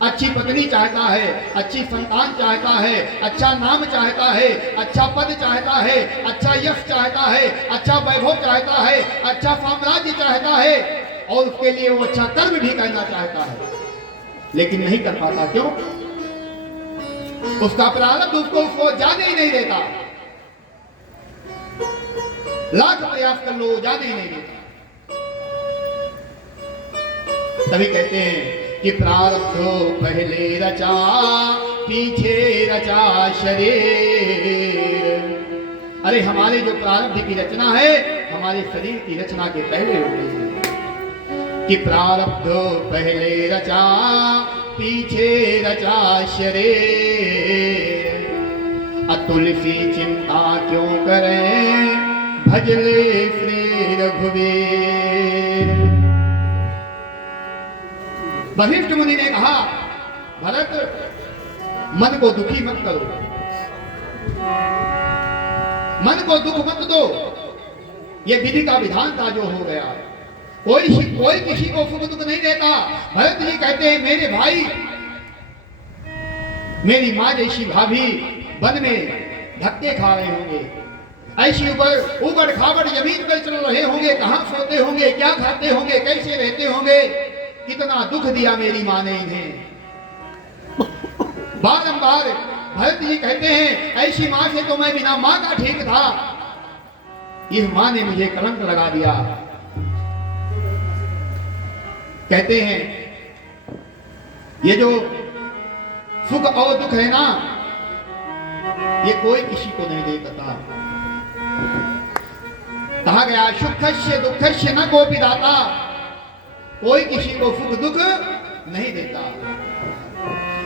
अच्छी पत्नी चाहता है, अच्छी संतान चाहता है, अच्छा नाम चाहता है, अच्छा पद चाहता है, अच्छा यश चाहता है, अच्छा वैभव चाहता है, अच्छा साम्राज्य चाहता है और उसके लिए वो अच्छा कर्म भी करना चाहता है, लेकिन नहीं कर पाता। क्यों? उसका प्रारब्ध उसको जाने ही नहीं देता। लाख प्रयास कर लो, जाने ही नहीं देता। तभी कहते हैं कि प्रारब्धो पहले रचा पीछे रचा शरीर। अरे हमारे जो प्रारब्ध की रचना है हमारे शरीर की रचना के पहले हो गई है। कि प्रारब्धो पहले रचा पीछे रचा शरीर। अतुलसी चिंता क्यों करें भजले श्री रघुवीर। वशिष्ठ मुनि ने कहा, भरत, मन को दुखी मत करो, मन को दुख मत दो। ये विधि का विधान था जो हो गया। कोई किसी को सुख दुख नहीं देता। भरत जी कहते हैं, मेरे भाई, मेरी माँ जैसी भाभी वन में धक्के खा रहे होंगे, ऐसी ऊबड़ खाबड़ जमीन पर चल रहे होंगे, कहाँ सोते होंगे, क्या खाते होंगे, कैसे रहते होंगे, कितना दुख दिया मेरी माँ ने इन्हें। बारंबार भरत जी कहते हैं ऐसी माँ से तो मैं बिना माँ का ठीक था, इस माँ ने मुझे कलंक लगा दिया। कहते हैं ये जो सुख और दुख है ना, ये कोई किसी को नहीं दे सकता। कहा गया सुखस्य दुखस्य न कोपि दाता, कोई किसी को सुख दुख नहीं देता।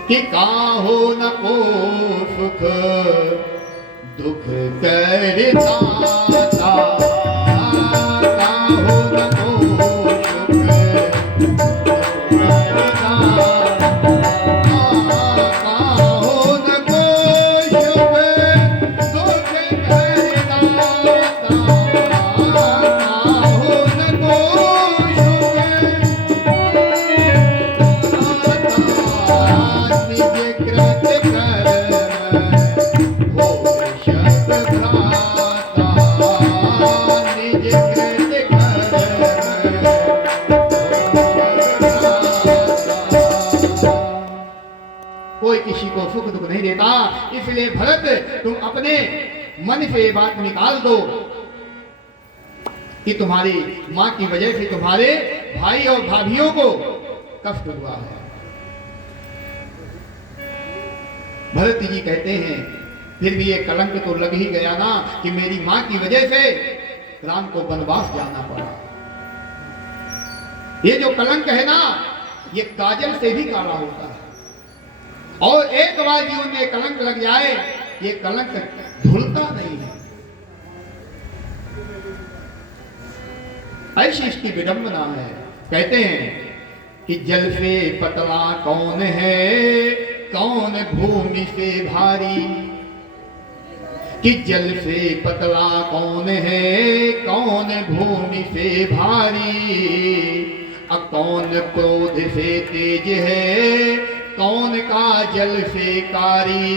कि काहो न को सुख दुख करता, काहो न को सुख कोई किसी को सुख दुख नहीं देता। इसलिए भरत तुम अपने मन से ये बात निकाल दो कि तुम्हारी माँ की वजह से तुम्हारे भाई और भाभियों को कष्ट हुआ है। भरत जी कहते हैं फिर भी ये कलंक तो लग ही गया ना कि मेरी माँ की वजह से राम को वनवास जाना पड़ा। ये जो कलंक है ना, ये काजल से भी काला होता है, और एक बार जीवन में कलंक लग जाए, ये कलंक धुलता नहीं है। ऐसी इसकी विडंबना है। कहते हैं कि जल से पतला कौन है, कौन भूमि से भारी। कि जल से पतला कौन है, कौन भूमि से भारी। कौन क्रोध से तेज है, कौन का जल से कारी।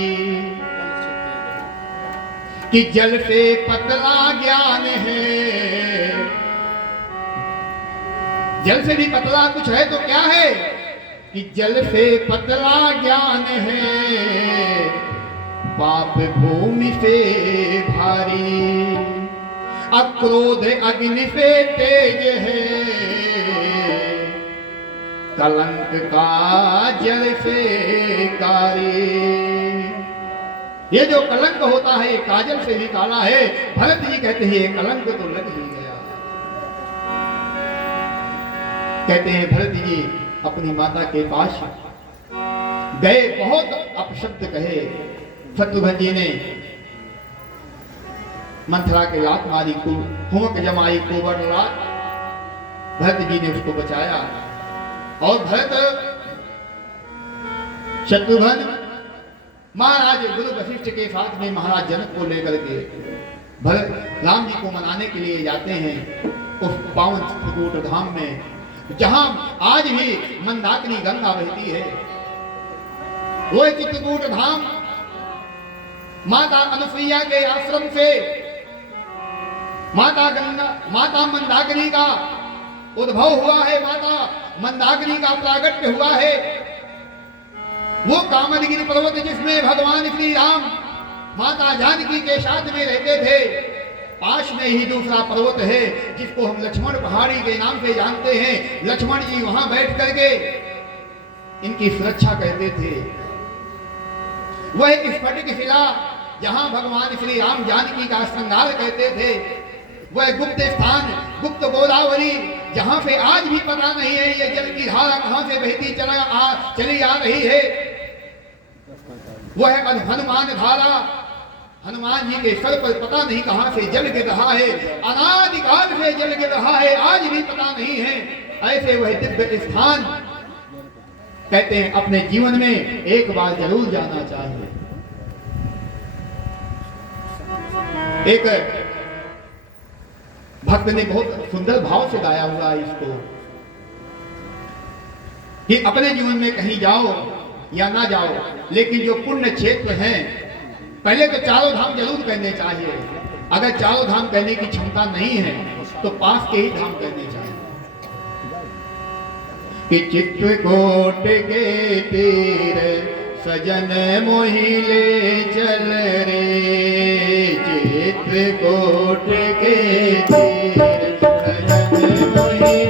कि जल से पतला ज्ञान है, जल से भी पतला कुछ है तो क्या है कि जल से पतला ज्ञान है, पाप भूमि से भारी। अक्रोध अग्नि से तेज है, कलंक का जल से कारी। ये जो कलंक होता है ये काजल से भी काला है। भरत जी कहते हैं ये कलंक तो लग ही गया। कहते हैं भरत जी अपनी माता के पास गए, बहुत अपशब्द कहे। शत्रुघ्न जी ने मंथरा के लात मारी, हुमक जमाई कोबर लात। भरत जी ने उसको बचाया और भरत शत्रुघ्न महाराज गुरु वशिष्ठ के साथ में महाराज जनक को लेकर के भरत राम जी को मनाने के लिए जाते हैं उस पावन चित्रकूट धाम में, जहां आज भी मंदाकिनी गंगा बहती है। वो चित्रकूट धाम माता अनुसुईया के आश्रम से माता मंदाकिनी का उद्भव हुआ है, माता मंदाकिनी का प्रागट्य हुआ है। वो कामदगिरि पर्वत जिसमें भगवान श्री राम माता जानकी के साथ में रहते थे, पास में ही दूसरा पर्वत है जिसको हम लक्ष्मण पहाड़ी के नाम से जानते हैं। लक्ष्मण जी वहां बैठ करके इनकी सुरक्षा करते थे। वह एक स्फटिक शिला जहां भगवान श्री राम जानकी का श्रृंगार करते थे, वह गुप्त स्थान, गुप्त गोदावरी, जहां से आज भी पता नहीं है ये जल की धारा कहां से बहती चली आ रही है। वह हनुमान धारा, हनुमान जी के सर पर पता नहीं कहां से जल गिर रहा है, अनादिकाल से जल गिर रहा है, आज भी पता नहीं है। ऐसे वह दिव्य स्थान कहते हैं अपने जीवन में एक बार जरूर जाना चाहिए। एक भक्त ने बहुत सुंदर भाव से गाया हुआ है इसको कि अपने जीवन में कहीं जाओ या ना जाओ, लेकिन जो पुण्य क्षेत्र हैं, पहले तो चारों धाम जरूर करने चाहिए। अगर चारों धाम करने की क्षमता नहीं है तो पास के ही धाम करने चाहिए। कि चित्रकूट के तीर सजन मोहिले चल रे, चित्रकूट के तीर सजन मोहिले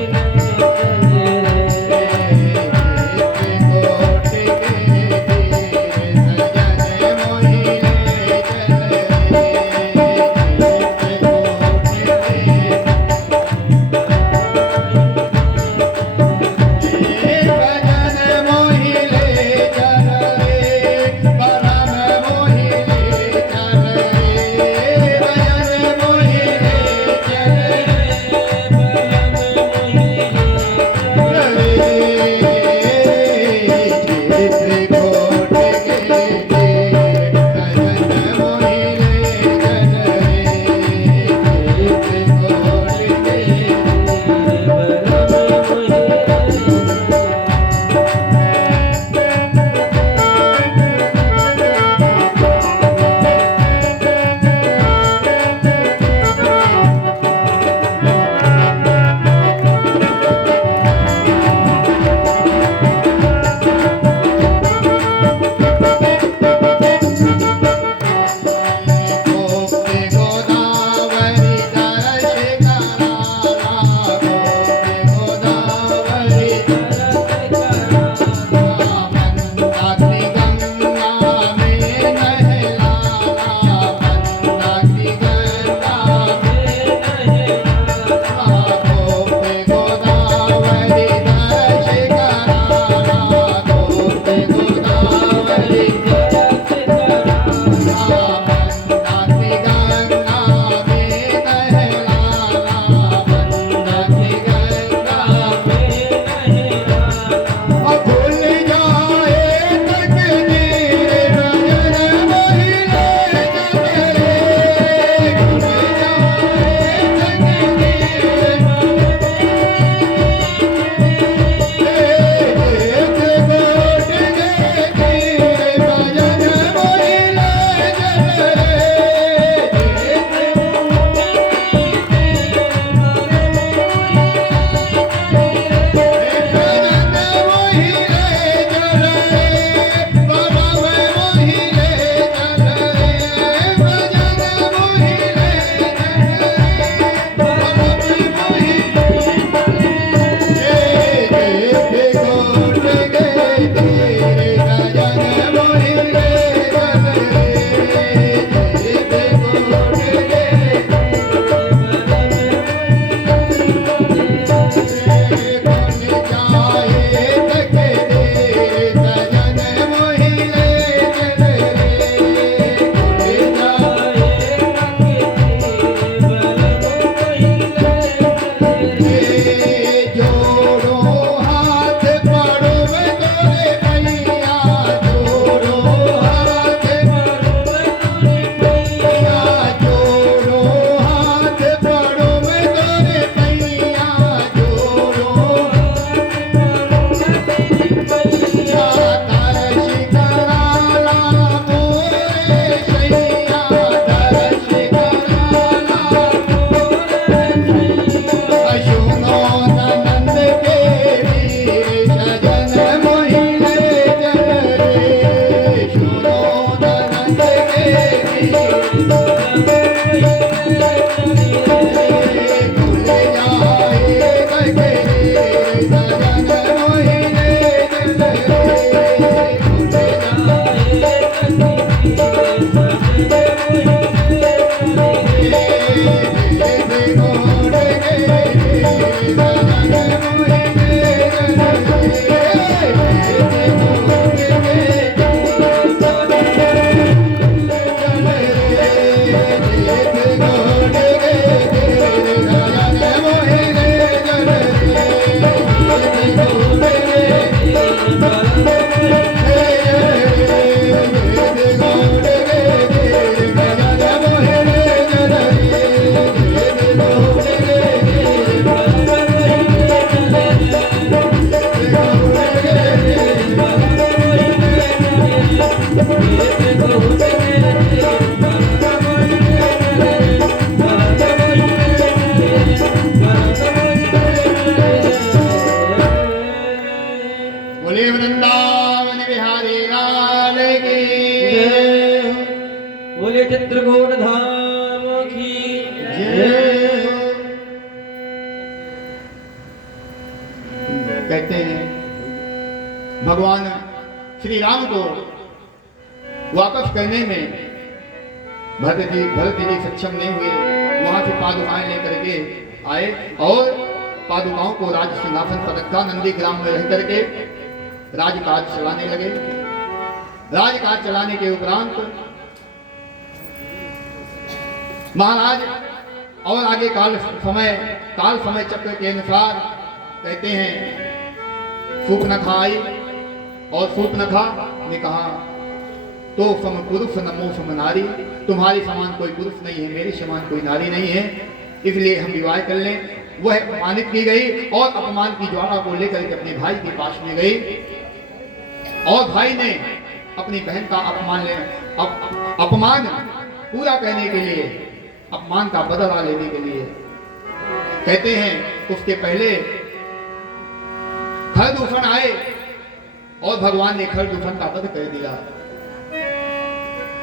बोले वृंदावन बिहारी लाल की जय हो। बोले चित्रकूट धाम की जय हो। कहते हैं भगवान श्री राम को वापस करने में भरत जी सक्षम नहीं हुए। वहां से पादुकाएं लेकर के आए और पादुकाओं को राज सिंहासन पर रखा। नंदी ग्राम में रह करके राजकाज चलाने लगे। राजकाज चलाने के उपरांत महाराज और आगे काल समय चक्र के अनुसार कहते हैं सूर्पनखा आई और सूर्पनखा ने कहा तो सम पुरुष नमो सम नारी, तुम्हारे समान कोई पुरुष नहीं है, मेरे समान कोई नारी नहीं है, इसलिए हम विवाह कर लें। वह अपमानित की गई और अपमान की ज्वाला को लेकर के अपने भाई के पास में गई और भाई ने अपनी बहन का अपमान पूरा करने के लिए, अपमान का बदला लेने के लिए कहते हैं उसके पहले खरदूषण आए और भगवान ने खरदूषण का वध कर दिया।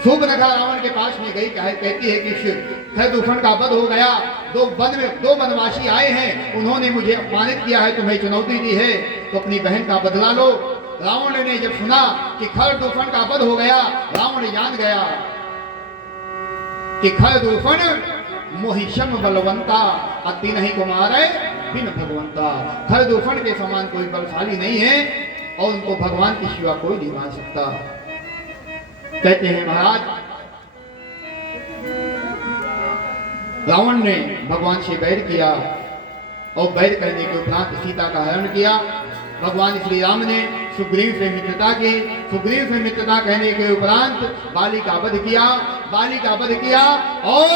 सूर्पनखा रावण के पास में गई, कहती है कि खरदूषण का वध हो गया। दो वनवासी आए हैं, उन्होंने मुझे अपमानित किया है, तुम्हें चुनौती दी है, तो अपनी बहन का बदला लो। रावण ने जब सुना कि खरदूषण का वध हो गया, रावण जान गया कि खरदूषण मोहिशम बलवंता अति नहीं कुमारे बिन भगवंता। खरदूषण के समान कोई बलशाली नहीं है और उनको भगवान के सिवा कोई नहीं मान सकता। कहते हैं महाराज रावण ने भगवान से बैर किया और बैर करने के उपरांत सीता का हरण किया। भगवान श्री राम ने सुग्रीव से मित्रता की। सुग्रीव से मित्रता कहने के उपरांत बाली का वध किया और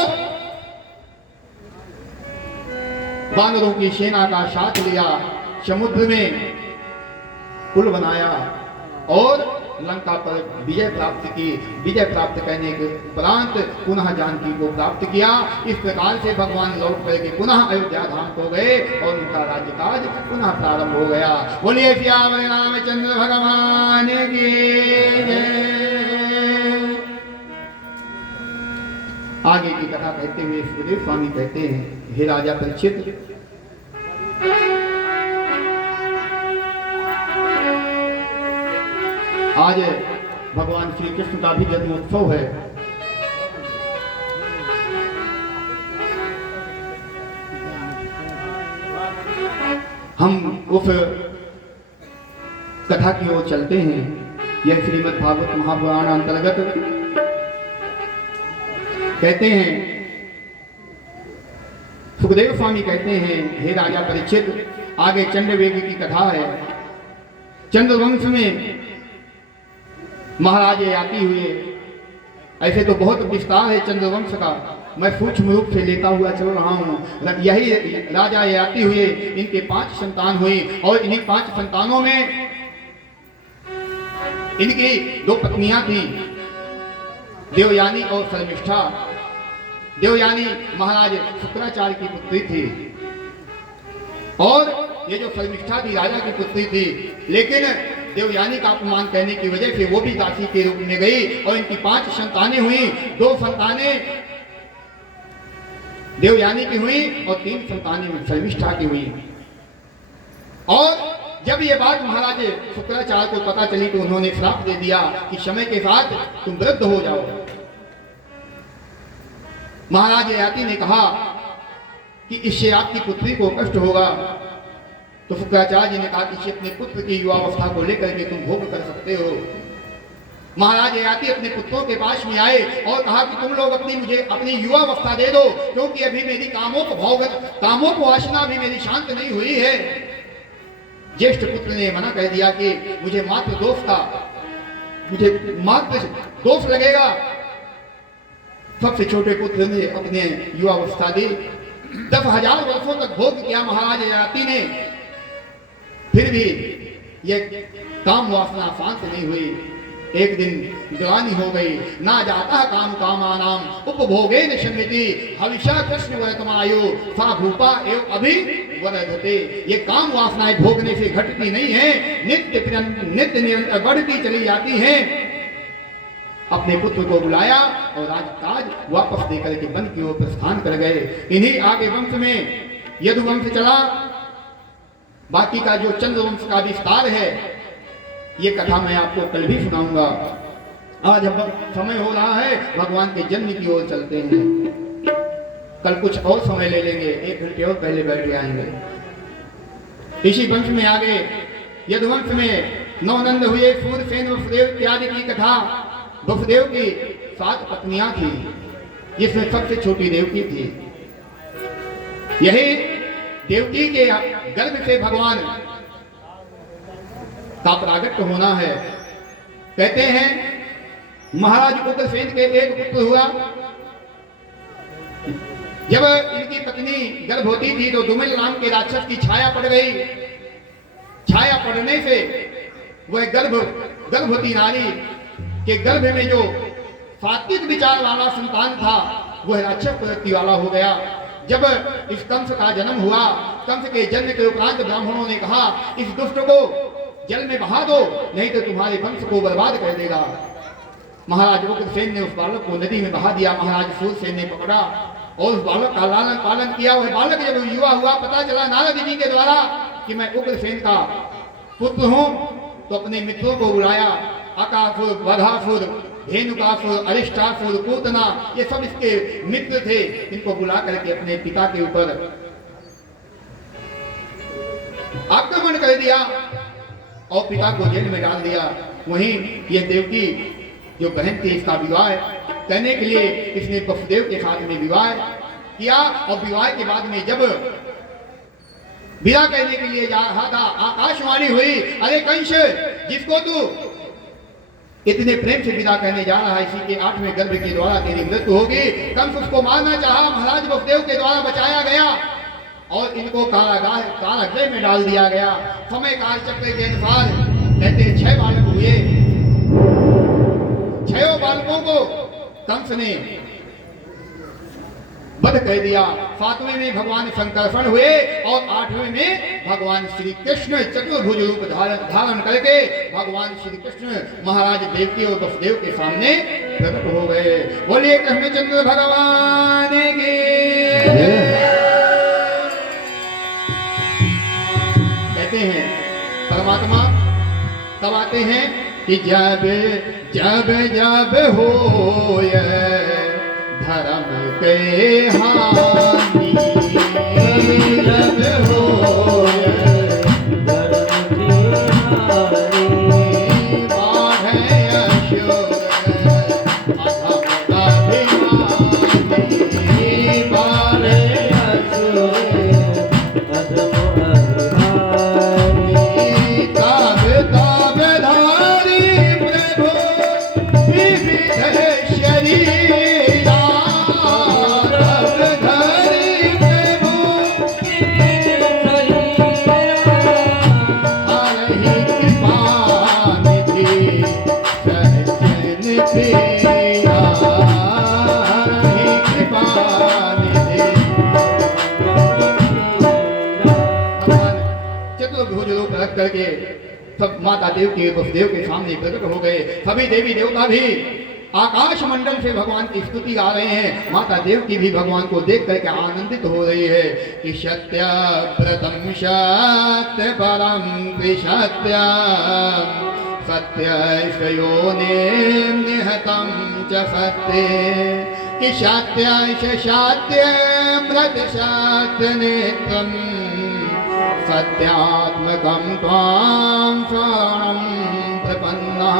वानरों की सेना का साथ लिया, समुद्र में पुल बनाया और लंका पर विजय प्राप्त की। विजय प्राप्त करने के उपरांत पुनः जानकी को प्राप्त किया। इस प्रकार से भगवान लौट करके पुनः अयोध्या धाम को गए और उनका राज्यकाज पुनः प्रारंभ हो गया। बोलिए श्याम रामचंद्र भगवान की जय। आगे की कथा कहते हुए सुखदेव स्वामी कहते हैं, हे राजा परीक्षित, आज भगवान श्री कृष्ण का भी जन्मोत्सव है। हम उस कथा की ओर चलते हैं। यह श्रीमद् भागवत महापुराण अंतर्गत कहते हैं, सुखदेव स्वामी कहते हैं, हे राजा परीक्षित, आगे चंद्रवेदी की कथा है। चंद्रवंश में महाराज याति हुए। ऐसे तो बहुत विस्तार है चंद्रवंश का, मैं सूक्ष्म रूप से लेता हुआ चल रहा हूँ। यही राजा याति हुए, इनके 5 संतान हुई और इन्हीं 5 संतानों में इनकी 2 पत्नियां थी, देवयानी और शर्मिष्ठा। देवयानी महाराज शुक्राचार्य की पुत्री थी और ये जो शर्मिष्ठा थी राजा की पुत्री थी, लेकिन देवयानी का अपमान करने की वजह से वो भी दासी के रूप में गई और इनकी 5 संतानें हुई। 2 संतानें देवयानी की हुई और 3 संतानें शर्मिष्ठा की हुई। और जब ये बात महाराज शुक्राचार्य को पता चली तो उन्होंने श्राप दे दिया कि समय के साथ तुम वृद्ध हो जाओ। महाराज ययाति ने कहा कि इससे आपकी पुत्री को कष्ट होगा। तो शुक्राचार्य जी ने कहा कि अपने पुत्र की युवावस्था को लेकर के तुम भोग कर सकते हो। महाराज ययाति अपने पुत्रों के पास में आए और कहा कि तुम लोग मुझे अपनी युवावस्था दे दो, क्योंकि अभी मेरी कामोप वासना अभी मेरी शांत नहीं हुई है। ज्येष्ठ पुत्र ने मना कर दिया कि मुझे मात्र दोष लगेगा। सबसे छोटे पुत्र ने अपने युवावस्था दी। 10,000 वर्षों तक भोग किया महाराज ययाति ने, फिर भी ये काम वासना शांत नहीं हुई। एक दिन ग्लानि हो गई, ना जाता काम कामानाम उपभोगे न शमिति हविषा कृष्ण वर्तमायु सा भूपा एव अभी वरधते। ये काम वासनाएं भोगने से घटती नहीं है, नित्य निरंतर बढ़ती चली जाती है। अपने पुत्र को बुलाया और राजकाज वापस देकर के वन की ओर प्रस्थान कर गए। इन्हीं आगे वंश में यदुवंश चला। बाकी का जो चंद्रवंश का विस्तार है, ये कथा मैं आपको कल भी सुनाऊंगा। आज अब समय हो रहा है, भगवान के जन्म की ओर चलते हैं। कल कुछ और समय ले लेंगे, 1 घंटे और पहले बैठ जाएंगे। इसी वंश में आगे यदुवंश में नवनंद हुए, सूरसेन वसुदेव इत्यादि की कथा। वसुदेव की 7 पत्नियां थी, जिसमें सबसे छोटी देवकी थी। यही देवकी के गर्भ से भगवान का प्रागट्य होना है। कहते हैं महाराज उग्रसेन के एक पुत्र हुआ। जब इनकी पत्नी गर्भवती थी तो दुमिल नाम के राक्षस की छाया पड़ गई। छाया पड़ने से वह गर्भवती नारी के गर्भ में जो सात्विक विचार वाला संतान था, वह राक्षस प्रवृत्ति वाला हो गया। जब इस कंस का जन्म हुआ, कंस के जन्म के उपरांत ब्राह्मणों ने कहा, इस दुष्ट को जल में बहा दो, नहीं तो तुम्हारे वंश को बर्बाद कर देगा। महाराज उग्रसेन ने उस बालक को नदी में बहा दिया। महाराज सूरसेन ने पकड़ा और उस बालक का लालन पालन किया। वह बालक जब युवा हुआ, पता चला नारद जी के द्वारा कि मैं उग्रसेन का पुत्र हूं, तो अपने मित्रों को बुलाया। अकासुर, बधासुर, धेनुकासुर, अरिष्टासुर, पूतना, ये सब इसके मित्र थे। इनको बुला करके अपने पिता के ऊपर आक्रमण कर दिया और पिता को जेल में डाल दिया। वहीं ये देवकी जो बहन थी, इसका विवाह करने के लिए इसने वसुदेव के साथ में विवाह किया। और विवाह के बाद में जब विदा करने के लिए जा रहा था, आकाशवाणी हुई, अरे कंस, जिसको तू इतने प्रेम से विदा करने जा रहा है, इसी के 8वें गर्भ के द्वारा तेरी मृत्यु होगी। कंस उसको मारना चाहा, महाराज वसुदेव के द्वारा बचाया गया और इनको कारागृह में डाल दिया गया। समय काल चक्र के अनुसार कहते 6 बालक हुए। 6 बालकों को कंस ने वध कर दिया। 7वें में भगवान संकर्षण हुए और 8वें में भगवान श्री कृष्ण चतुर्भुज रूप धारण करके भगवान श्री कृष्ण महाराज देवकी और वसुदेव के सामने प्रकट हो गए। बोलिए कृष्णचंद्र भगवान की। कहते हैं परमात्मा तब आते हैं कि जब जब जब हो धर्म के हानि, जब हो धर्म की हानि, बाढ़े असुर अधम अभिमानी, बाढ़े असुर अधम अभिमानी। तब तब धारी प्रभु विविध शरीरा, तब धरी प्रभु हरहि कृपा निधि सहजन प्रिया, हरहि कृपा निधि। भगवान चतुर्भुज रूप रख करके सब माता देव के वसुदेव के सामने प्रकट हो गए। सभी देवी देवता भी आकाश मंडल से भगवान की स्तुति गा रहे हैं। माता देव की भी भगवान को देख करके आनंदित हो रही है कि सत्य व्रतम सत्य परम सत्य सत्य योने निहतम च सत्य कि सत्य सत्य व्रत सत्य नेत्रम सत्यात्मकं त्वां शरणं प्रपन्नः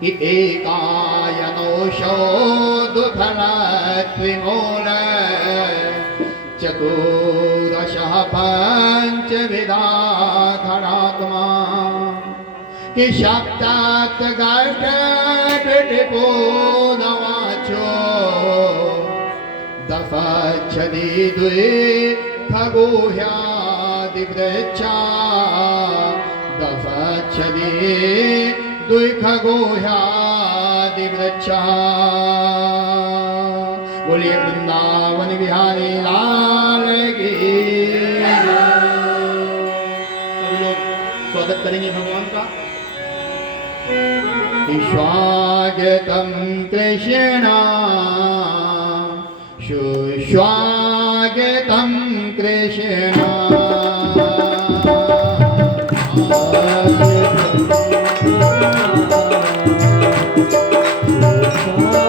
कि एकायनोषो दुःखलत्रिमूल चतुर्दशः पञ्चविधा धरात्मा कि सप्तात् गर्भपिटपो नवाचो दशच्छदि द्वे खगोह्यादिवृक्षा दशच्छदि दुख गोह्यादि वृक्षा। बोलिए वृंदावन बिहारी लाल की। सभी लोग स्वागत करेंगे भगवान का। स्वागतम कृष्ण सुस्वागतम कृष्ण। स्वागतम